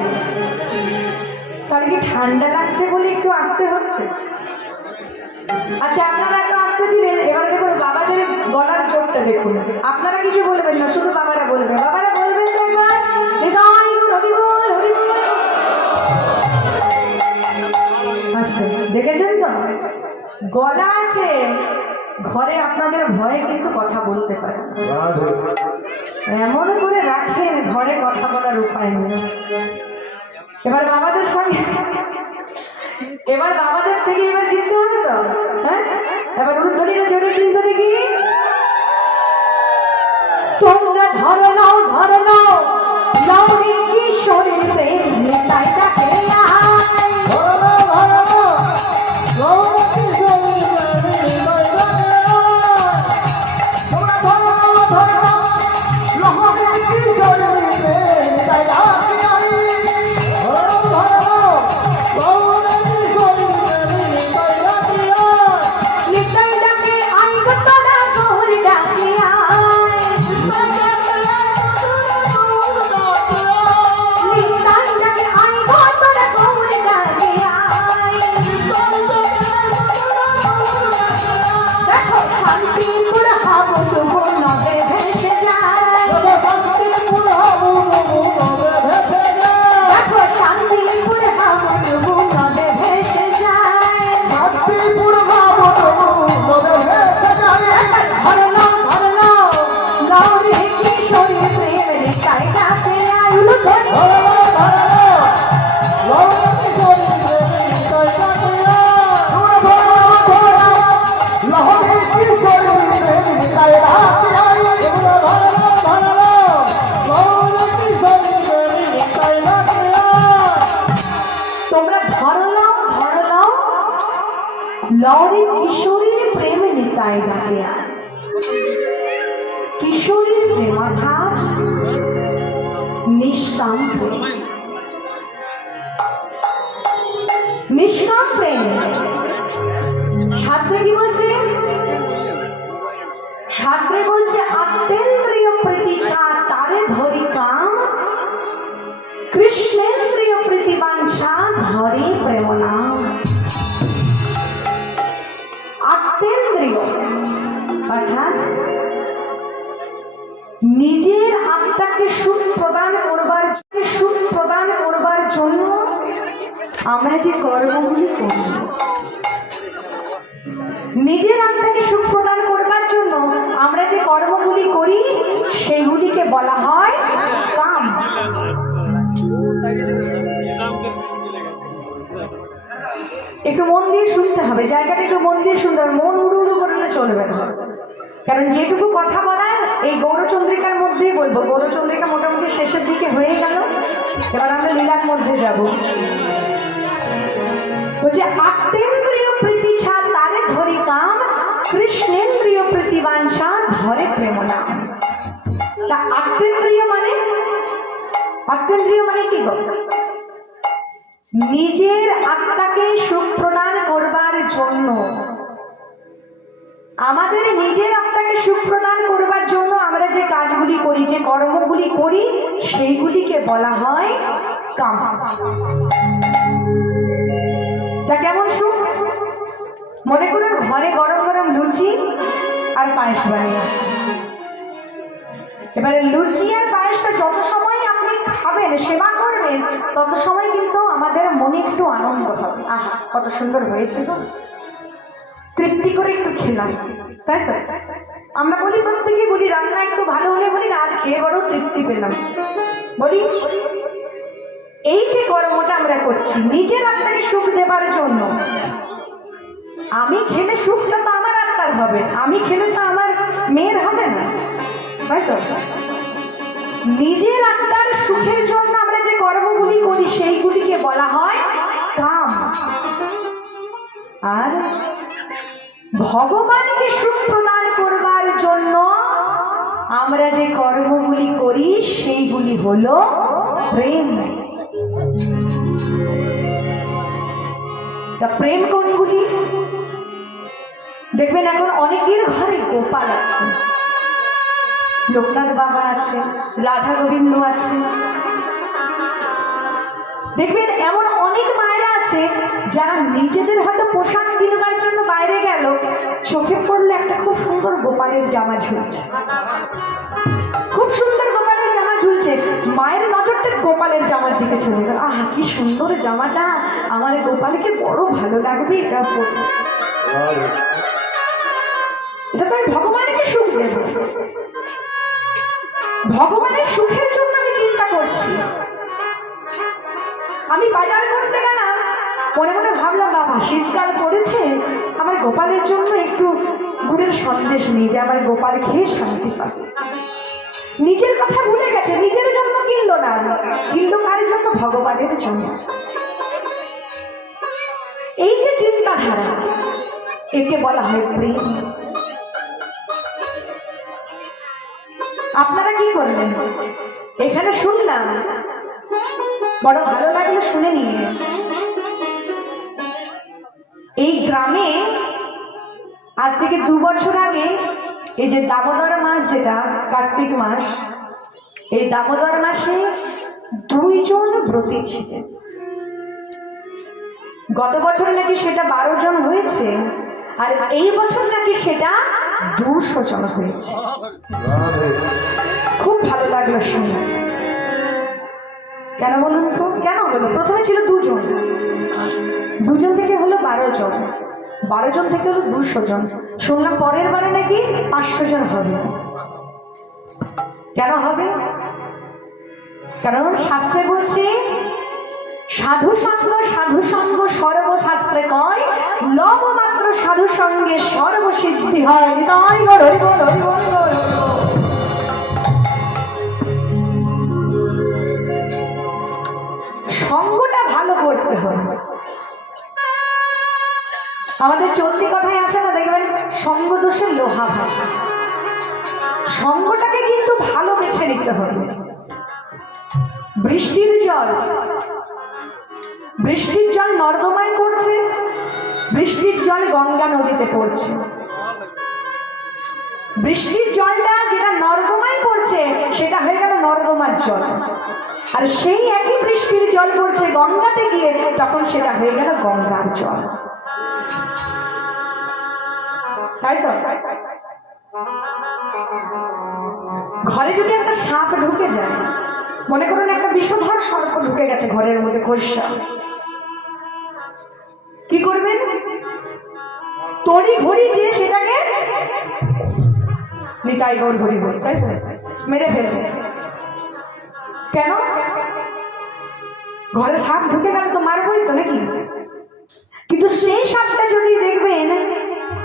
তাহলে কি ঠান্ডা লাগছে বলে একটু আসতে হচ্ছে? আচ্ছা, আপনারা একটু আসতে দিলেন। এবার দেখুন বাবাদের গলার জোরটা দেখুন। আপনারা কিছু বলবেন না, শুধু বাবারা বলবেন। বাবারা বলবেন তো একবার, হৃদয় হরি বল, হরি বল। আচ্ছা, দেখেছেন তো গলা আছে ঘরে, আপনাদের ভয়ে কিন্তু কথা বলতে পারে। এমন করে রাখেন ঘরে কথা বলার উপায় নেই। এবার বাবাদের সঙ্গে, এবার বাবাদের থেকে এবার জিততে হবে তো। হ্যাঁ, এবার উদ্ধারীরা জোরে চিন্তা দেখি, তোমরা ধরো নাও লাউরি কিশোরের প্রেম তাই তাকে लौरी किशोरी प्रेम निताई डाके किशोरी प्रेमा था निष्काम प्रेम। निष्काम प्रेम शास्त्रे की बोलছে शास्त्रे बोलছে अत्यंत्रिय प्रतीक्षा तारे धरी काम कृष्णेन्द्रिय प्रतिबांछा धरे प्रेम नाम। আত্মেন্দ্রিয় অর্থাৎ নিজের আত্মাকে সুখ প্রদান করবার জন্য আমরা যে কর্মগুলি করি, নিজের আত্মাকে সুখ প্রদান করবার জন্য আমরা যে কর্মগুলি করি সেগুলিকে বলা হয় কাম। একটু মন দিয়ে শুনতে হবে, জায়গাটা একটু মন দিয়ে শুনতে হবে, মন উড়ু উড়ু করলে চলবে না। কারণ যেটুকু কথা বলার এই গৌরচন্দ্রিকার মধ্যেই বলবো। গৌরচন্দ্রিকা মোটামুটি শেষের দিকে হয়ে গেল, এবার আমরা লীলার মধ্যে যাব। বলছে আত্মেন্দ্রিয় প্রীতিছা তারে ধরি কাম কৃষ্ণেন্দ্রিয় প্রীতিবাঞ্ছা ধরে প্রেম নাম। তা আত্মেন্দ্রিয় মানে কি গো? নিজের আত্মাকে সুখ প্রদান করবার জন্য, আমাদের নিজের আত্মাকে সুখ প্রদান করবার জন্য আমরা যে কাজগুলি করি, যে কর্মগুলি করি সেইগুলিকে বলা হয় কাম। তা কেমন সুখ? মনে করুন ঘরে গরম গরম লুচি আর পায়েস বানিয়েছে। এবারে লুচি আর পায়েসটা যত সময় আপনি খাবেন, সেবা করবেন, তত সময় কিন্তু আমাদের মনে একটু আনন্দ হবে। আহা কত সুন্দর হয়েছে গো, তৃপ্তি করে একটু খেলাম, তাই তো? আমরা বলি, প্রত্যেকেই বলি রান্না একটু ভালো হলে বলি না আজ খেয়ে বড় তৃপ্তি পেলাম বলি। এই যে কর্মটা আমরা করছি নিজের আত্মাকে সুখ দেবার জন্য, আমি খেলে সুখটা তো আমার আত্মার হবে, আমি খেলে তো আমার মেয়ের হবে না, তাই তো? নিজের আত্মার সুখের জন্য আমরা যে কর্মগুলি করি সেইগুলিকে বলা হয় কাম। আর ভগবানকে সুখ প্রদান করবার জন্য আমরা যে কর্মগুলি করি সেইগুলি হলো প্রেম। তা প্রেম কোনগুলি? দেখবেন এখন অনেকের ঘরে গোপাল আছে, লোকনাথ বাবা আছে, রাধা গোবিন্দ আছে। দেখবেন এমন অনেক মায়েরা আছে যারা নিজেদের হয়তো পোশাক কিনবার জন্য বাইরে গেল, চোখে পড়লে একটা খুব সুন্দর গোপালের জামা ঝুলছে, খুব সুন্দর গোপালের জামা ঝুলছে, মায়ের নজরটা গোপালের জামার দিকে চলে গেল। আহ, কি সুন্দর জামাটা, আমার গোপালকে বড় ভালো লাগবে এটা পরে। এটা তো আমি ভগবানকে সুখ দেব, ভগবানের সুখের জন্য আমি চিন্তা করছি। আমি বাজার করতে গেলাম, মনে মনে ভাবলাম বাবা শীতকাল পড়েছে, আমার গোপালের জন্য একটু গুড়ের সন্দেশ নিয়ে যে আমার গোপাল খেয়ে শান্তি পাবে। নিজের কথা ভুলে গেছে, নিজের জন্য কিনলো না, কিনলো কার জন্য? ভগবানের জন্য। এই যে চিন্তাধারা, একে বলা হয় প্রেম। আপনারা কি করলেন? এখানে শুনলাম, বড় ভালো লাগলো শুনে নিয়ে। এই গ্রামে আজ থেকে 2 বছর আগে এই যে দামোদর মাস, যেটা কার্তিক মাস, এই দামোদর মাসে 2 জন ব্রতী ছিলেন। গত বছর নাকি সেটা 12 জন হয়েছে, আর এই বছর নাকি সেটা 200 জন হয়েছে। খুব ভালো লাগলো শুনে। কেন বলুন তো? কেন হলো? প্রথমে ছিল 2 জন, 2 জন থেকে হলো 12 জন, 12 জন থেকে হলো 200 জন। শুনলাম পরের বারে নাকি 500 জন হবে। কেন হবে? কারণ শাস্ত্রে বলছে সাধু সঙ্গ সর্বশাস্ত্রে কয়, লবমাত্র সাধু সঙ্গে সর্বসিদ্ধি হয়। সঙ্গটা ভালো করতে হবে। আমাদের চলতি কথায় আসে না, দেখবেন সঙ্গ দোষে লোহা ভাষা। সঙ্গটাকে কিন্তু ভালো বেছে নিতে হবে। বৃষ্টির জল নর্দমায় পড়ছে, বৃষ্টির জল গঙ্গা নদীতে পড়ছে। বৃষ্টির জলটা যেটা নর্দমায় পড়ছে সেটা হয়ে গেল নর্দমার জল, আর সেই একই বৃষ্টির জল পড়ছে গঙ্গাতে গিয়ে, তখন সেটা হয়ে গেল গঙ্গার জল। তাই তো? ঘরে যদি একটা সাপ ঢুকে যায়, মনে করুন একটা বিষধর সর্প ঢুকে গেছে ঘরের মধ্যে, খোসা, কি করবেন? তড়ি ঘড়ি যে সেটাকে নিতাই গৌর হরি বল, তাই তো, মেরে ফেলবে। কেন? ঘরে সাপ ঢুকে গেল তো মারবই তো নাকি? কিন্তু সেই সাপটা যদি দেখবেন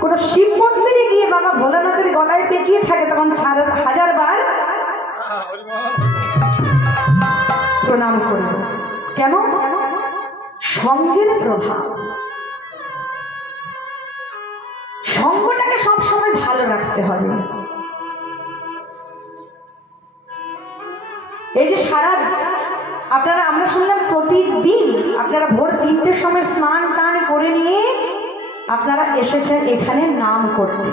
কোন শিব মন্দিরে গিয়ে বাবা ভোলানাথের গলায় পেঁচিয়ে থাকে, তখন 1000 বার প্রণাম করব। কেন? সঙ্গের প্রভাব। সঙ্গটাকে সবসময় ভালো রাখতে হবে। এই যে আমরা শুনলাম প্রতিদিন আপনারা ভোর 3টের সময় স্নান টান করে নিয়ে আপনারা এসেছেন এখানে নাম করতে,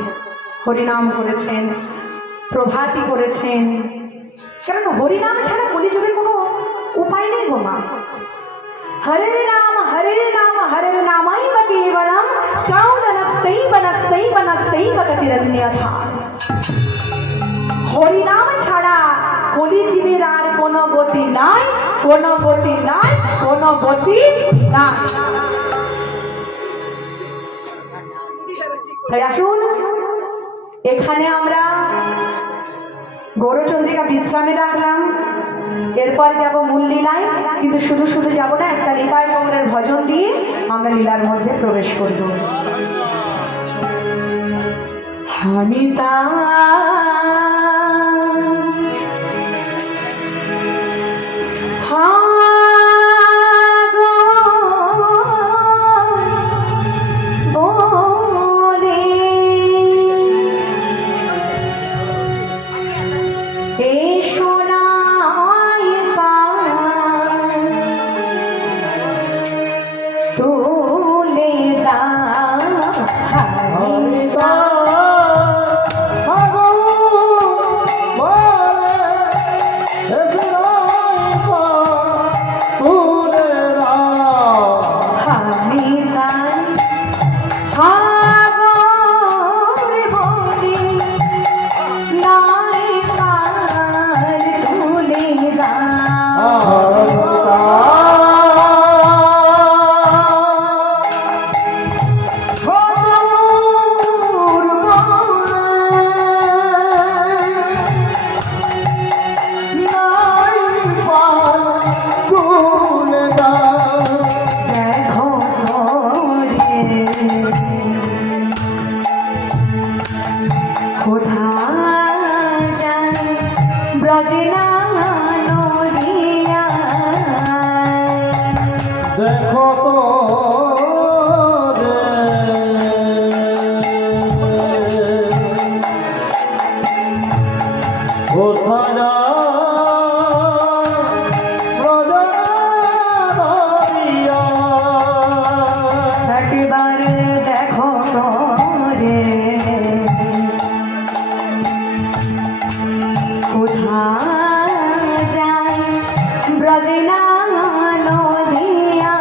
হরিনাম করেছেন, প্রভাতী করেছেন। কারণ হরিনাম ছাড়া কলিযুগের কোনো উপায় নেই গো মা। হরে নাম হরে নামাইব কেবলম কাউনস্তৈব গতিরন্যথা। হরিনাম ছাড়া কলিজীবের আর কোনো গতি নাই, কোনো গতি নাই, কোনো গতি নাই। তাই আসুন, এখানে আমরা গৌরচন্দ্রিকা বিশ্রামে রাখলাম, এরপর যাব মূল লীলায়। কিন্তু শুধু শুধু যাব না, একটা নিতাই গৌরের ভজন দিয়ে আমরা লীলার মধ্যে প্রবেশ করব। হানিতা হা গো একবার দেখো রে কোথায় যায় ব্রজে না নদিয়া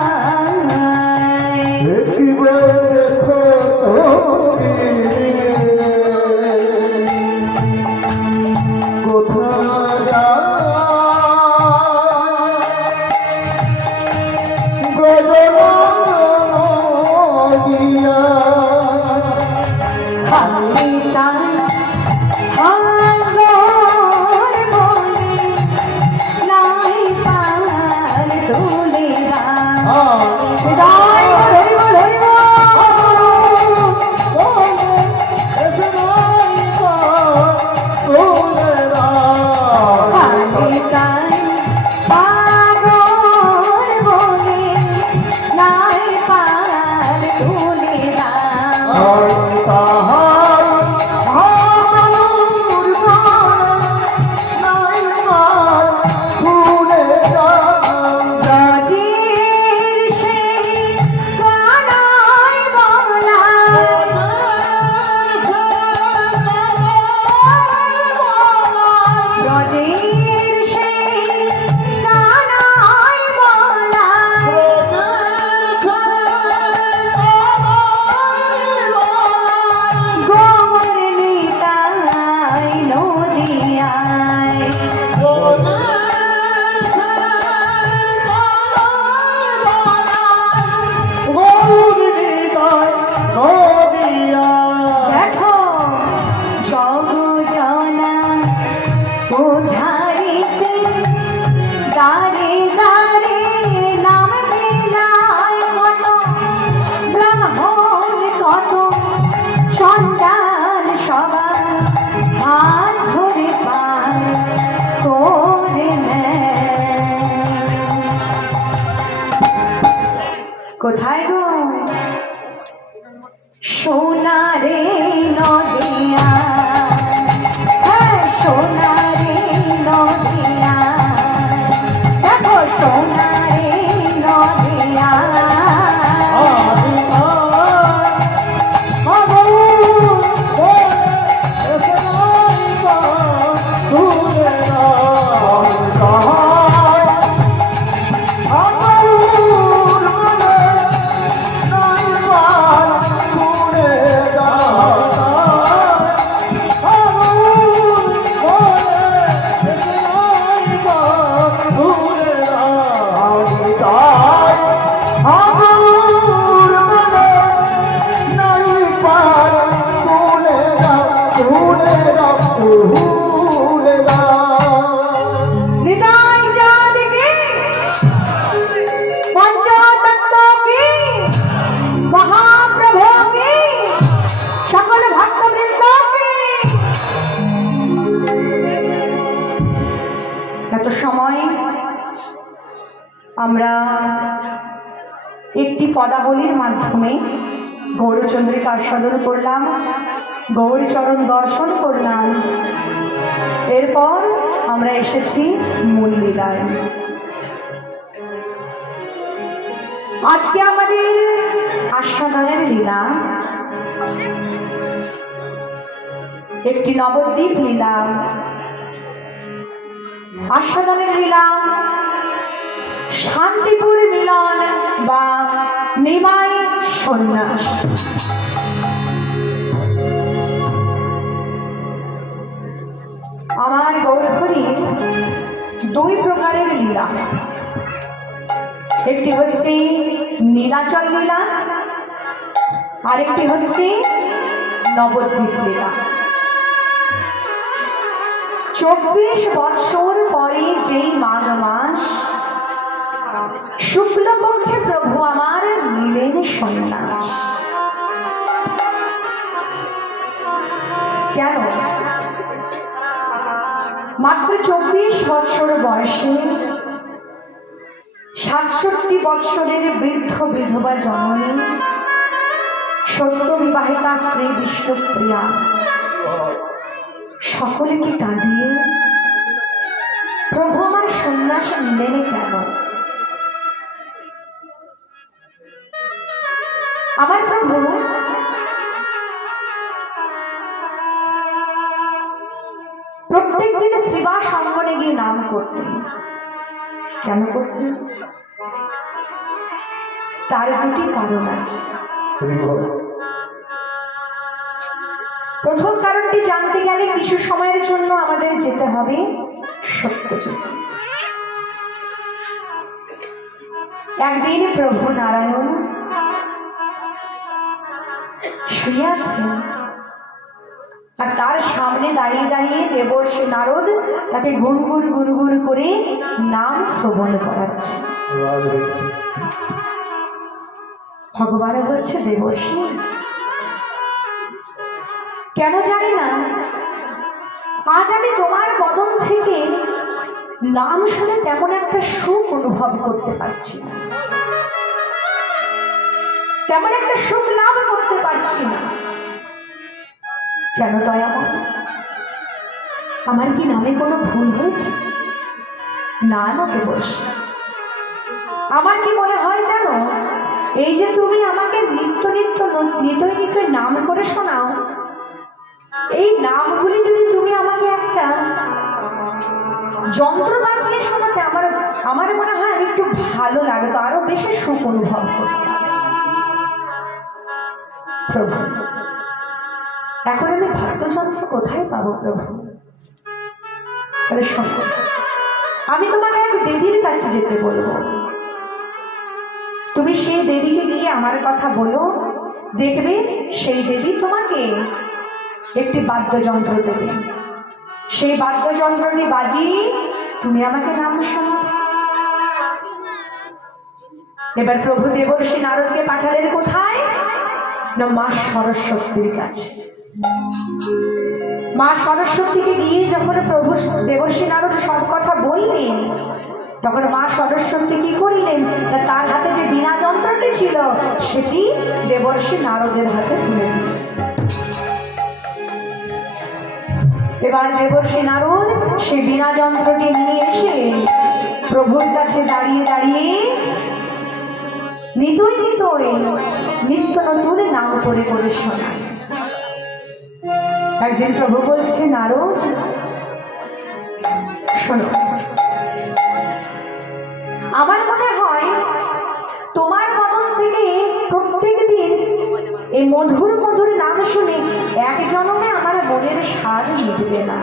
কোথায় গো সোনারে নদিয়া সোনারে নদিয়া দেখো সোনারে নদিয়া আমরা একটি পদাবলীর মাধ্যমে গৌরচন্দ্রিকা আস্বাদন করলাম, গৌরচরণ দর্শন করলাম। এরপর আমরা এসেছি মূল লীলায়। আজকে আমাদের আস্বাদনের লীলা একটি নবদ্বীপ লীলা। আস্বাদনের লীলা শান্তিপুর মিলন বা নিমাই সন্ন্যাস। আমার গৌরহরির দুই প্রকারের লীলা, একটি হচ্ছে নীলাচল লীলা, আরেকটি হচ্ছে নবদ্বীপ লীলা। 24 বৎসর পরে যেই মাঘ মাস শুক্লপক্ষে প্রভু আমার নিলেন সন্ন্যাস। কেন? মাত্র 24 বৎসর বয়সে 67 বৎসরের বৃদ্ধ বিধবা জননী, সদ্য বিবাহিতা স্ত্রী বিষ্ণুপ্রিয়া সকলকে কাঁদিয়ে সন্ন্যাস নিলেন কেন? আমার প্রভু প্রত্যেক দিন শ্রীবাস অঙ্গনে গিয়ে নাম করতেন। কেন করতেন? তার দুটি কারণ আছে। প্রথম কারণটি জানতে গেলে কিছু সময়ের জন্য আমাদের যেতে হবে সত্যযুগে। একদিন প্রভু নারায়ণ শুয়ে আছেন, আর তার সামনে দাঁড়িয়ে দাঁড়িয়ে দেবর্ষি নারদ তাকে গুনগুন গুনগুন করে নাম শ্রবণ করাচ্ছে। ভগবান বলছে, দেবর্ষি, কেন জানি না আজ আমি তোমার বদন থেকে নাম শুনে তেমন একটা সুখ অনুভব করতে পারছি না, তেমন একটা সুখ লাভ করতে পারছি না। কেন দয়াময়? আমার কি নামে কোনো ভুল হয়েছে? না না দেবর্ষি, আমার কি মনে হয় জানো, এই যে তুমি আমাকে নিত্য নিত্য নিতই নিতই নাম করে শোনাও, এই নামগুলি যদি তুমি আমাকে একটা যন্ত্র বাজিয়ে শোনাতে আমার মনে হয় আমি একটু ভালো লাগতো, আরো বেশি সুখ অনুভব করতাম। প্রভু, এখন আমি বাদ্যযন্ত্র কোথায় পাবো প্রভু? তাহলে শোনো, আমি তোমাকে এক দেবীর কাছে যেতে বলবো, তুমি সেই দেবীকে গিয়ে আমার কথা বলো, দেখবে সেই দেবী তোমাকে একটি বাদ্যযন্ত্র দেবে, সেই বাদ্যযন্ত্রটি বাজিয়ে তুমি আমাকে নাম শোনো। এবার প্রভু দেবর্ষি নারদকে পাঠালেন কোথায়? না, মা সরস্বতীর কাছে। মা সরস্বতীকে গিয়ে যখন প্রভু দেবর্ষি নারদ সব কথা বললেন, তখন মা সরস্বতী কি করলেন? তার হাতে যে বীণা যন্ত্রটি ছিল সেটি দেবর্ষি নারদের হাতে তুলে দিলেন। এবার দেবর্ষি নারদ সেই বীণা যন্ত্রটি নিয়ে এসে প্রভুর কাছে দাঁড়িয়ে দাঁড়িয়ে নিতই নিতই নিত্য নতুন নাম করে করে শোনায়। একদিন প্রভু বলছে, নারদ শোনো, আমার মনে হয় তোমার বদন থেকে প্রত্যেক দিন এই মধুর মধুর নাম শুনে এক জন্মে আমার মনের স্বাদ মিটবে না,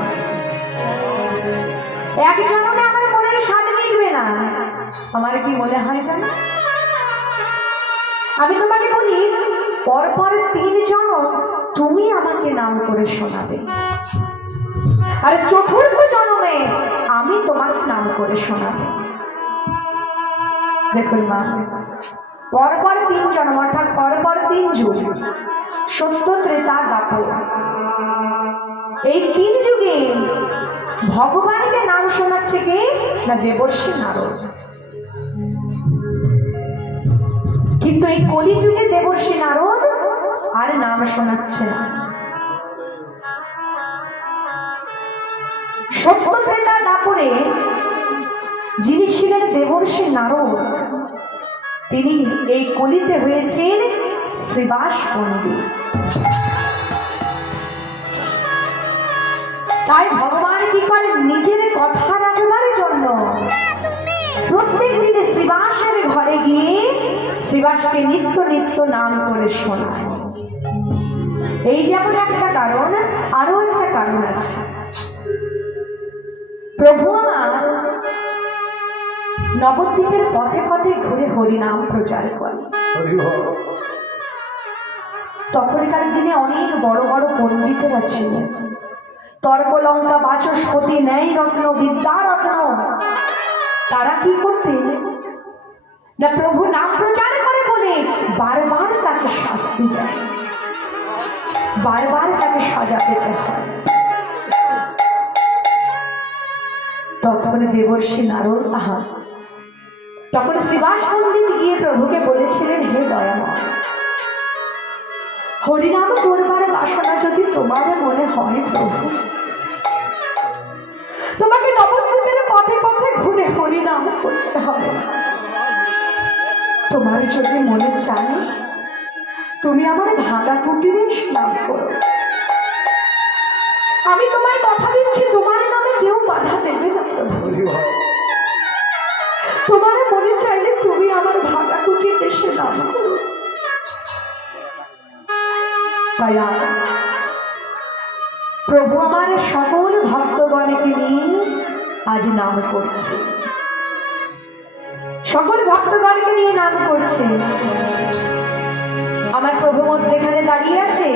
এক জন্মে আমার মনের স্বাদ মিটবে না। আমার কি মনে হয় জানো, আমি তোমাকে বলি, পরপর 3 জন্ম তুমি আমাকে নাম করে শোনাবে, আর চতুর্থ জন্মে আমি তোমাকে নাম করে শোনাবো। দেখুন মা, পরপর 3 জন্ম অর্থাৎ পরপর 3 যুগ, সত্য ত্রেতা দ্বাপর, এই 3 যুগে ভগবানকে নাম শোনাচ্ছে কে? না দেবর্ষি নারদ। কিন্তু এই কলিযুগে দেবর্ষি নারদ আর নাম শোনাচ্ছে না। সত্য ত্রেতা দ্বাপরে যিনি ছিলেন দেবর্ষি নারদ, তিনি এই কলিতে হয়েছেন শ্রীবাস পণ্ডিত। তাই ভগবান কি করেন? নিজের কথা রাখবার জন্য প্রত্যেক দিন শ্রীবাসের ঘরে গিয়ে শ্রীবাসকে নিত্য নিত্য নাম করে শোনায়। এই যেমন একটা কারণ, আরো একটা কারণ আছে। প্রভু আমার নবদ্বীপের পথে পথে ঘুরে হরিনাম প্রচার করে। তখনকার দিনে অনেক বড় বড় পণ্ডিতেরা ছিলেন, তর্কলঙ্কা বাচস্পতি, ন্যায় রত্ন, বিদ্যা রত্ন। তারা কি করতেন না, প্রভু নাম প্রচার করে বলে বারবার তাকে শাস্তি দেয়, বারবার তাকে সাজা পেতে হয়। তখন দেবর্ষি নারদ তখন শ্রীবাস পণ্ডিত গিয়ে প্রভুকে বলেছিলেন, হে দয়াময়, হরিনাম করবার বাসনা যদি তোমার মনে হয় প্রভু, তোমাকে নবদ্বীপের পথে পথে ঘুরে হরিনাম তোমার যদি মনে চায় তুমি আমার ভাঙা কুটিরে স্নান করো। আমি তোমায় কথা দিচ্ছি, তোমার নামে কেউ বাধা দেবে না প্রভু। তোমার মনে চাইলে তুমি আমার ভাঙা কুটিরে স্নান করো। তাই আজ প্রভু আমার সকল ভক্তগণকে নিয়ে আজ নাম করছে, সকল ভক্তগণকে নিয়ে নাম করছে। আমার প্রভু মধ্যেখানে দাঁড়িয়ে আছে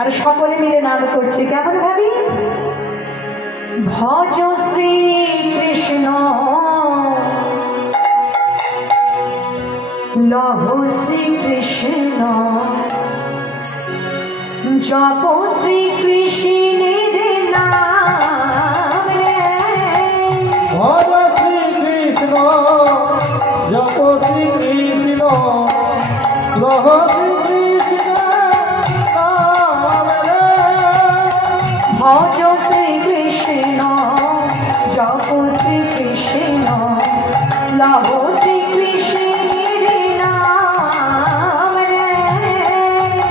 আর সকলে মিলে নাম করছে। কেমন ভাবি? ভজ শ্রী কৃষ্ণ লহ শ্রী কৃষ্ণ জপ শ্রী কৃষ্ণের নাম রে। ভজ শ্রী কৃষ্ণ জপ শ্রী কৃষ্ণ লহ শ্রী কৃষ্ণ নাম রে। ভজ শ্রী কৃষ্ণ জপ শ্রী কৃষ্ণ লহ শ্রী কৃষ্ণের নাম রে।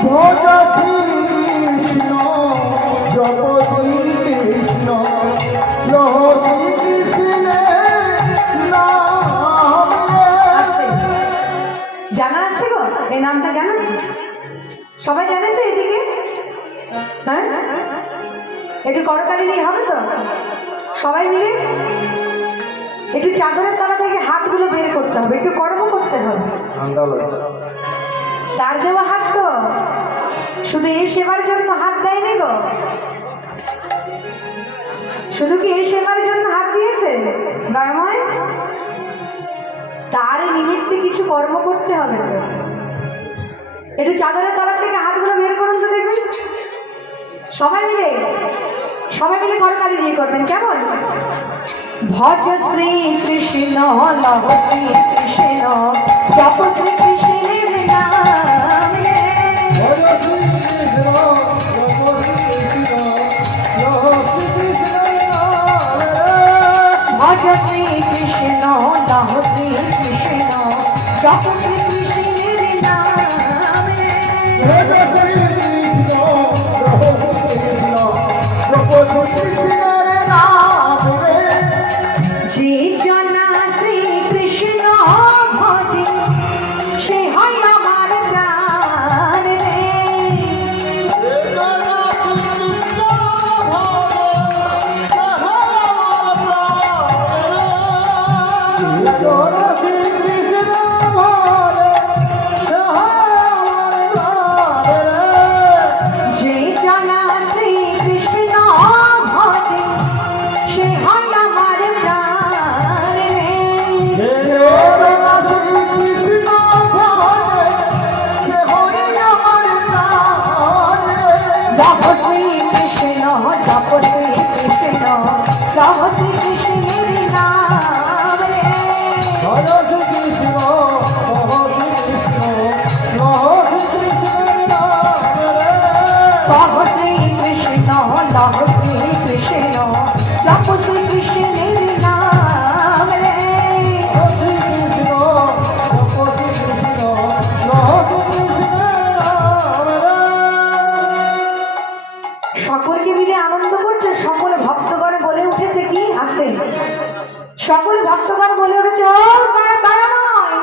ভজ শ্রী কৃষ্ণ জপ শ্রী কৃষ্ণ লহ শ্রী কৃষ্ণের নাম রে। জানা আছে গো এই নামটা? জানেন সবাই? জানেন তো এদিকে? হ্যাঁ, একটু করতালি দিয়ে হবে তো সবাই মিলে? একটু চাদরের তলা থেকে হাতগুলো বের করতে হবে, একটু কর্ম করতে হবে। তার দেওয়া হাত তো শুধু এই সেবার জন্য হাত দেয়নি গো। শুধু কি এই সেবার জন্য হাত দিয়েছে দয়াময়? তার নিমিত্তে কিছু কর্ম করতে হবে তো। একটু চাদরের তলা থেকে হাতগুলো বের করুন তো দেখবেন সবাই মিলে, সবাই মিলে করতালি দিয়ে করবেন। কেমন? ভজ শ্রী কৃষ্ণ লহ শ্রী কৃষ্ণ জপ শ্রী কৃষ্ণের নাম রে। ভজ শ্রী কৃষ্ণ জপ শ্রী কৃষ্ণ লহ শ্রী কৃষ্ণের নাম রে। ভজ শ্রী কৃষ্ণ লহ শ্রী কৃষ্ণ জপ শ্রী কৃষ্ণের নাম রে। ভজ শ্রী কৃষ্ণ লহ শ্রী কৃষ্ণ জপ শ্রী কৃষ্ণের নাম রে। যে জনা শ্রী কৃষ্ণ ভজে সে হয় আমার প্রাণ রে। যে জনা শ্রী কৃষ্ণ ভজে সে হয় আমার প্রাণ রে। জপ শ্রী কৃষ্ণ জপ শ্রী কৃষ্ণ জপ শ্রী কৃষ্ণের নাম রে। জপ শ্রী কৃষ্ণ লহ শ্রী কৃষ্ণ জপ শ্রী কৃষ্ণের নাম রে। সকলকে মিলে আনন্দ করছে। সকল ভক্তগণ বলে উঠেছে কি? আসে সকল ভক্তগণ বলে উঠেছে ও দয়াময়,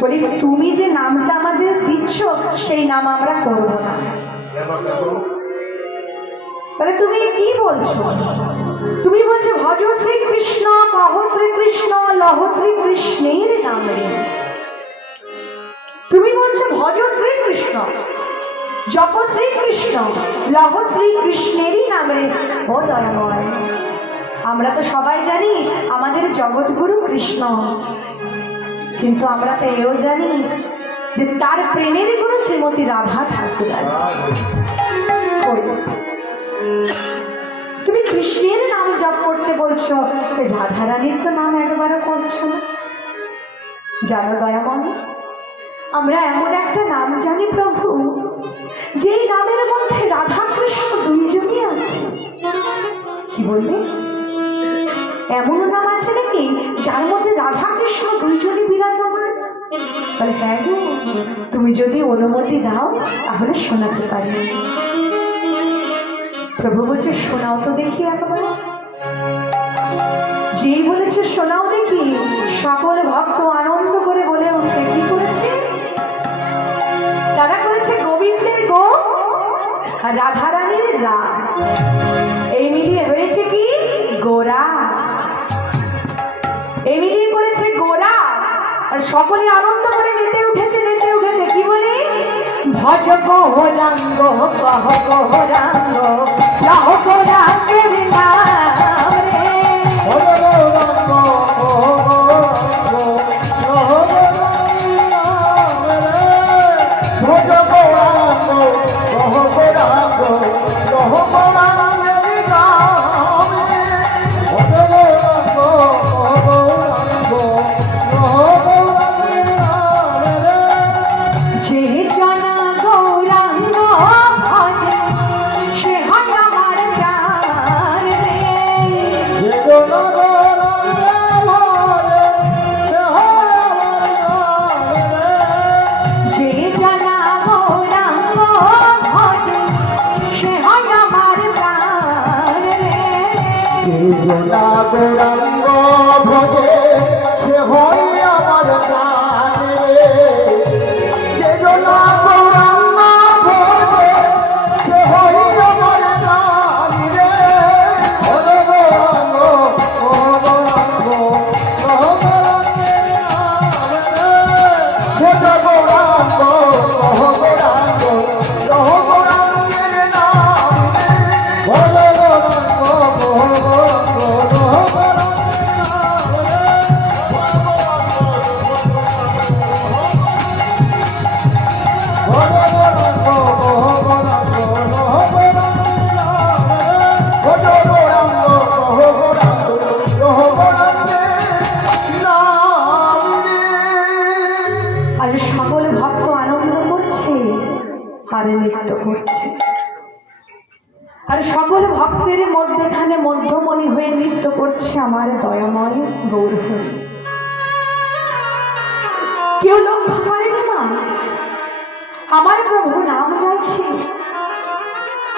বলি তুমি যে নামটা আমাদের দিচ্ছ সেই নাম আমরা করব না। তাহলে তুমি কি বলছো? তুমি বলছো ভজ শ্রী কৃষ্ণ কহ শ্রী কৃষ্ণ লহ শ্রী কৃষ্ণের নাম রে। তুমি বলছো ভজ শ্রী কৃষ্ণ জপ শ্রী কৃষ্ণ লহ শ্রী কৃষ্ণেরই নাম রে। ও দয়াময়, আমরা তো সবাই জানি আমাদের জগৎগুরু কৃষ্ণ, কিন্তু আমরা তো এও জানি যে তার প্রেমের গুরু শ্রীমতী রাধা ঠাকুর। তুমি কৃষ্ণের নাম জপ করতে বলছো, রাধারানীর তো নাম একবারও করছো না। জানো দয়াময়, আমরা এমন একটা নাম জানি প্রভু, যেই নামের মধ্যে রাধা কৃষ্ণ দুইজনই আছে। কি বলবে? এমন নাম আছে নাকি যার মধ্যে রাধা কৃষ্ণ দুইজনই বিরাজ বলে হ্যাঁ গো, তুমি যদি অনুমতি দাও তাহলে শোনাতে পারি। প্রভু বলছে শোনাও তো দেখি একবার। যেই বলেছে শোনাও দেখি, সকল ভক্ত আনন্দ করে বলে উঠছে। কি করেছে তারা? করেছে গোবিন্দের গো আর রাধারানীর রা, এই মিলিয়ে হয়েছে কি গোরা। এই মিলিয়ে করেছে গোরা। আর সকলে আনন্দ করে মেতে উঠেছে, নেচে উঠেছে। কি বলে? ভজ গৌরাঙ্গ কহ গৌরাঙ্গ লহ গৌরাঙ্গের নাম রে। গৌরাঙ্গ ভজে সে হয় আমার প্রাণ রে। যে জনা গৌরাঙ্গ ভজে সে হয় আমার প্রাণ রে। গৌরাঙ্গ গৌরাঙ্গ গৌরাঙ্গ গৌরাঙ্গের করছে। আর সকল ভক্তের মধ্যখানে মধ্যমণি হয়ে নৃত্য করছে আমার দয়াময় গৌর হরি। কেউ লক্ষ্য করেন না আমার প্রভু নাম গাইছে,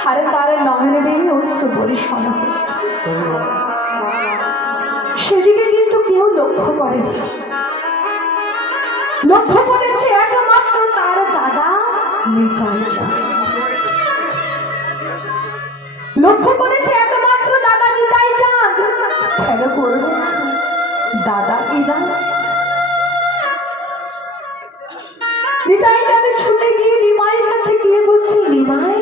আর তার নয়নে বেয়ে অশ্রু বরিশন হচ্ছে। সেদিকে কিন্তু কেউ লক্ষ্য করেনি। লক্ষ্য করেছে একমাত্র তার দাদা নিতাই চাঁদ। লক্ষ্য করেছে একমাত্র দাদা নিতাই চাঁদ। কেন করবে দাদা কিনা? নিতাই চাঁদ ছুটে গিয়ে নিমাইয়ের কাছে গিয়ে বলছে, নিমাই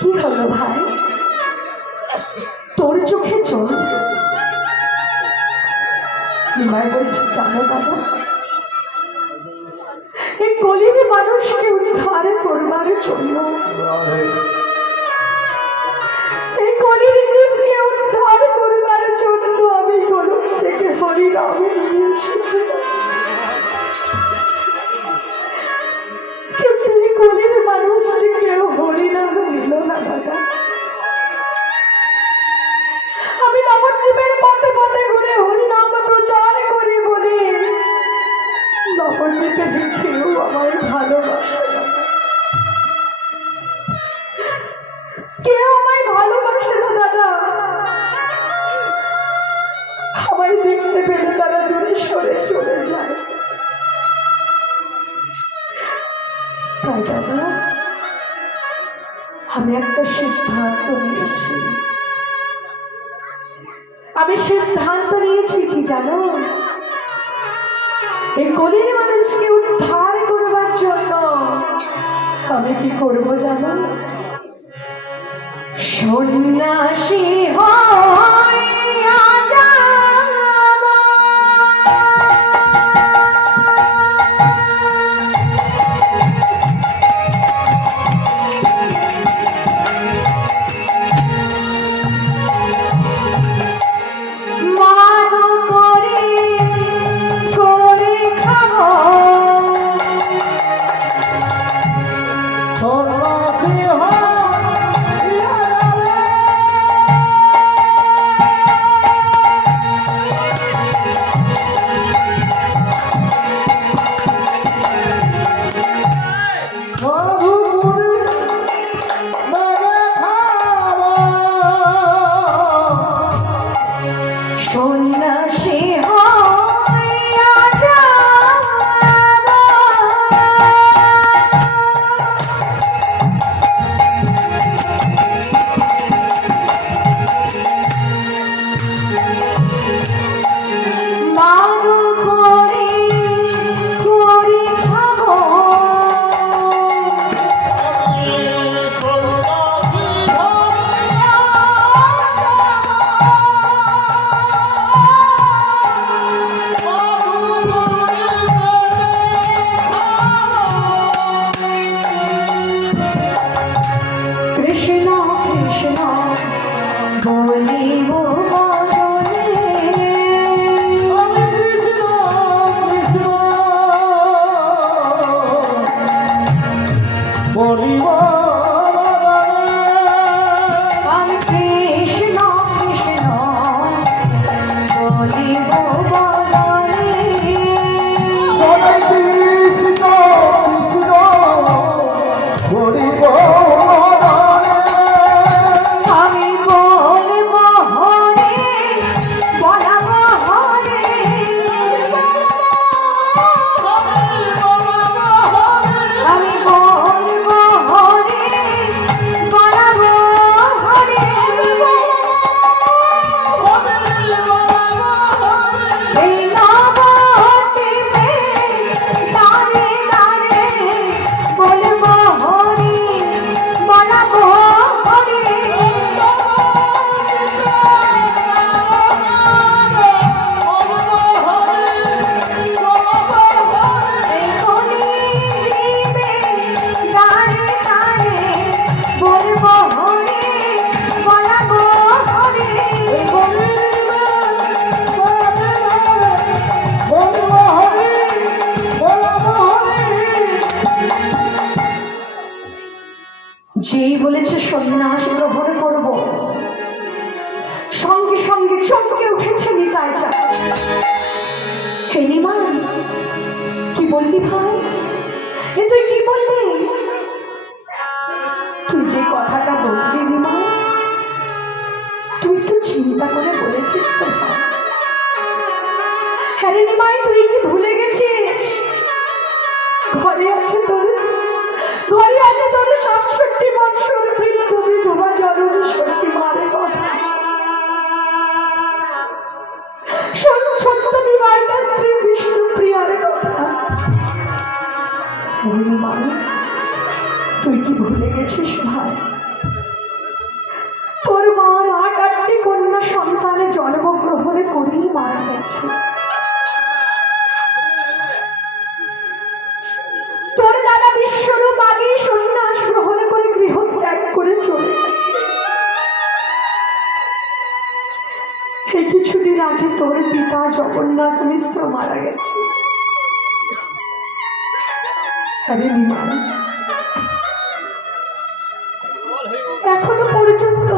কি হলো ভাই, তোর চোখে জল? নিমাই বলছে, জানো দাদা, এই গরিব মানুষকে উদ্ধার করবার জন্য, এই গরিব জীবকে উদ্ধার করবার জন্য আমি গোলক থেকে হরিনামে নিয়ে এসেছি। কিন্তু এই গরিব মানুষটি কেউ হরিনাম দিল না দাদা। আমি নবদ্বীপের পথে পথে ঘুরে হরিনাম প্রচার করি বলে নবদ্বীপে কেউ আমায় ভালোবাসে না, কেউ আমায় ভালোবাসে না দাদা। আমায় দেখতে পেলে তারা দূরে সরে চলে যায়। তাই দাদা আমি একটা সিদ্ধান্ত নিয়েছি। আমি সিদ্ধান্ত নিয়েছি কি জানো, এই গরিব মানুষকে উদ্ধার করবার জন্য আমি কি করবো জানো? সন্ন্যাসী হইয়া যাব। বলিব মরণে আমি কৃষ্ণ কৃষ্ণ বলিব আমি কৃষ্ণ কৃষ্ণ বলিব মরণে বলাই কৃষ্ণ কৃষ্ণ বলিব আমি বলব হরে বলাব হরে আমি বলব হরে বলাব হরে এই নবদ্বীপে দাঁড়ে দাঁড়ে বলব হরে বলাব হরে এই কলিযুগে দাঁড়ে দাঁড়ে বলব হরে বলাব হরে যেই বলেছে সন্ন্যাস গ্রহণ করব সঙ্গে সঙ্গে চমকে উঠেছে নিতাই চাঁদ। হে নিমাই, কি বললি ভাই? এ তুই কি বললি? তুই যে কথাটা বললি নিমাই, তুই একটু চিন্তা করে বলেছিস তো ভাই? হ্যাঁ রে নিমাই, তুই কি ভুলে গেছিস? ঘরে আছে তোর 67 বৎসর মৃত্যু বিধবা জননী সচি মারে কথা। সত্য বিবাহিতা স্ত্রী বিষ্ণু প্রিয়ার কথা। মানে তুই কি ভুলে গেছিস ভাই? তোর মার 8টি কন্যা সন্তানের জন্মগ্রহণে করেই মারা গেছে। তোর দাদা বিশ্বরূপ আগে সন্ন্যাস গ্রহণ করে গৃহ ত্যাগ করে চলে গেছে। এই কিছুদিন আগে তোর পিতা জগন্নাথ মিশ্র মারা গেছে। আরে নিমাই, এখনো পর্যন্ত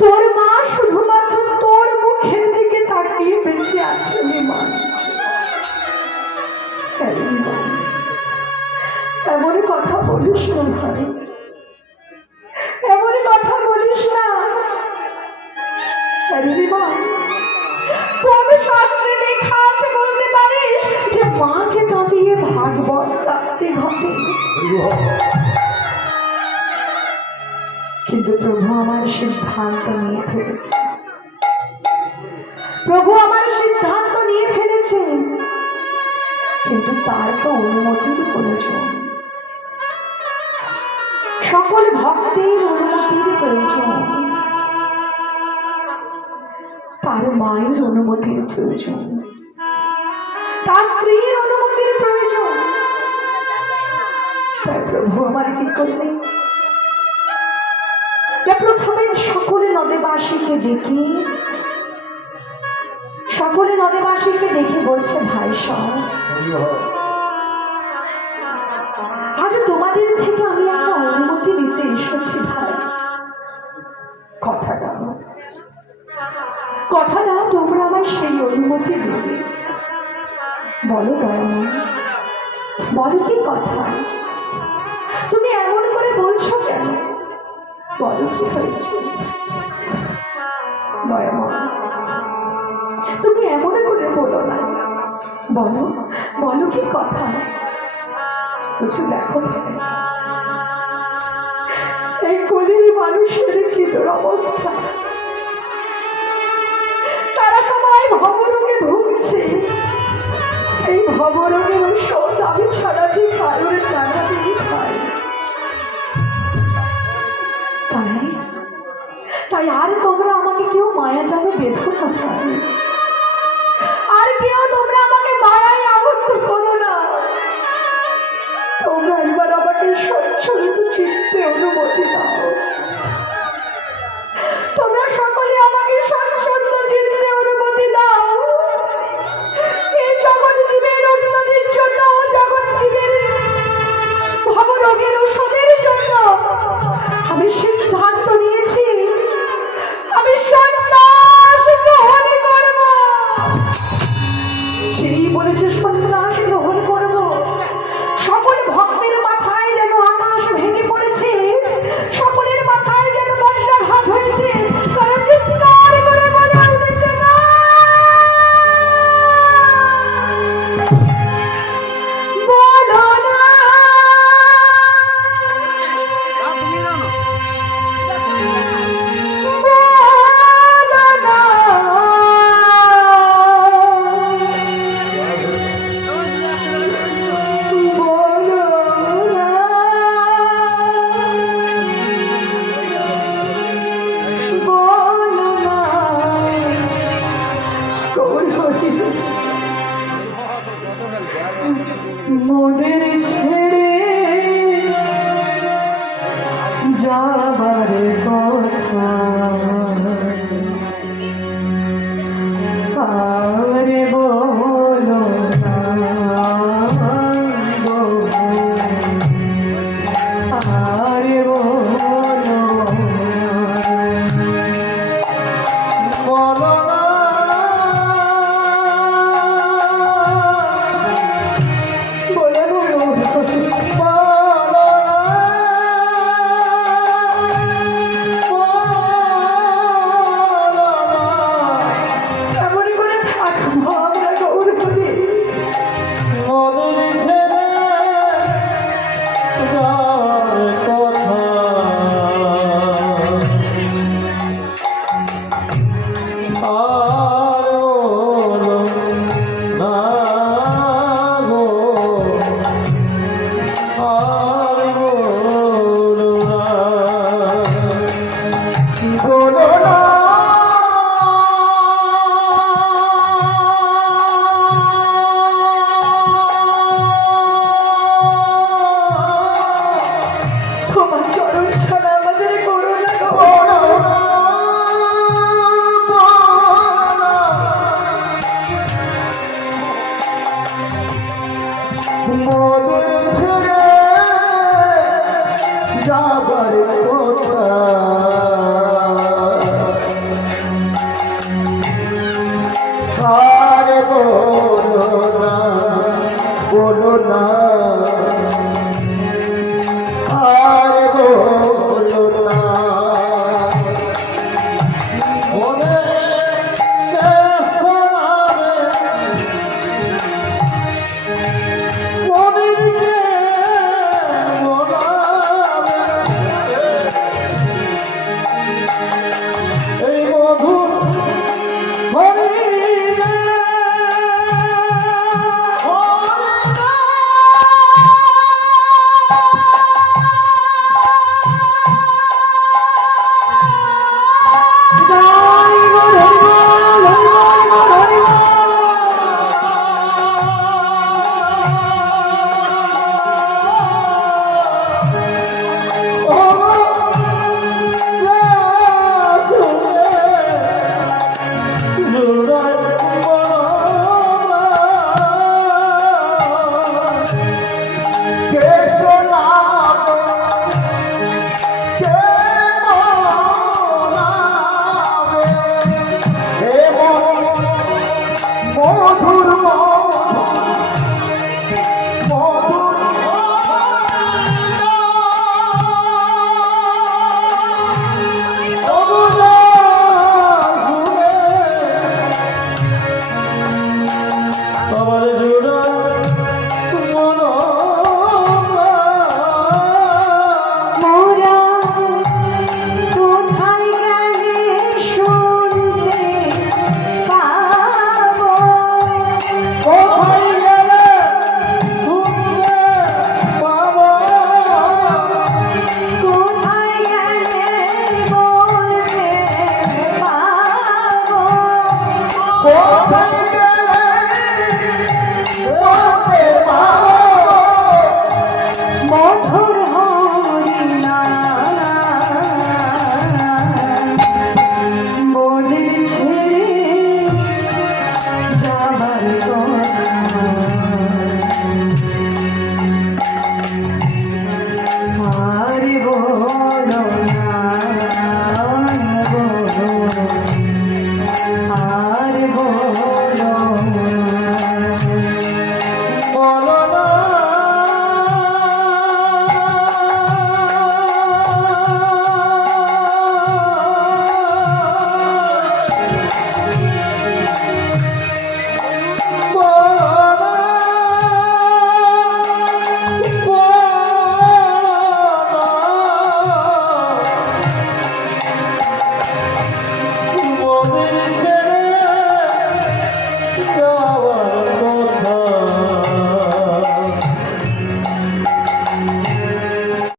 তোর মা শুধুমাত্র তোর মুখের দিকে তাকিয়ে বেঁচে আছে নিমাই। এমন কথা বলিস না ভাই, এমন কথা বলিস না। কোন শাস্ত্রে লেখা আছে বলতে পারিস যে মাকে কাঁদিয়ে ভাগবত রাখতে হবে? কিন্তু প্রভু আমার সিদ্ধান্ত নিয়ে ফেলেছে। প্রভু আমার সিদ্ধান্ত নিয়ে ফেলেছে, কিন্তু তার তো অনুমতির প্রয়োজন। সকল ভক্তের অনুমতির প্রয়োজন, তার মায়ের অনুমতির প্রয়োজন, তার স্ত্রীর অনুমতির প্রয়োজন। তাই প্রভু আমার কি করলেন? প্রথমে সকলে নদেবাসীকে ডেকে বলছে, ভাই সব আজ তোমাদের থেকে আমি একটা অনুমতি নিতে এসেছি ভাই। কথা দাও তোমরা আমার সেই অনুমতি দেবে। বলো দয়াময়, বলো কি কথা? তুমি এমন করে বলছো কেন? বলো কি হয়েছে? দয়াময়, তুমি এমন করে বলো না, বলো কি কথা? কিছু দেখো, এই কলির মানুষের কি দুরবস্থা। তারা সবাই ভবরোগে ভুগছে। এই ভবরোগের ঔষধ আমি ছাড়া যে কারোর জানা দিই খাই। তাই আর তোমরা আমাকে কেউ মায়া জালে বেঁধো না ভাই। আর কেউ তোমরা আমাকে মায়ায় আবদ্ধ করো না। তোমরা এবার আমাকে সচ্ছল চিত্তে অনুমতি দাও।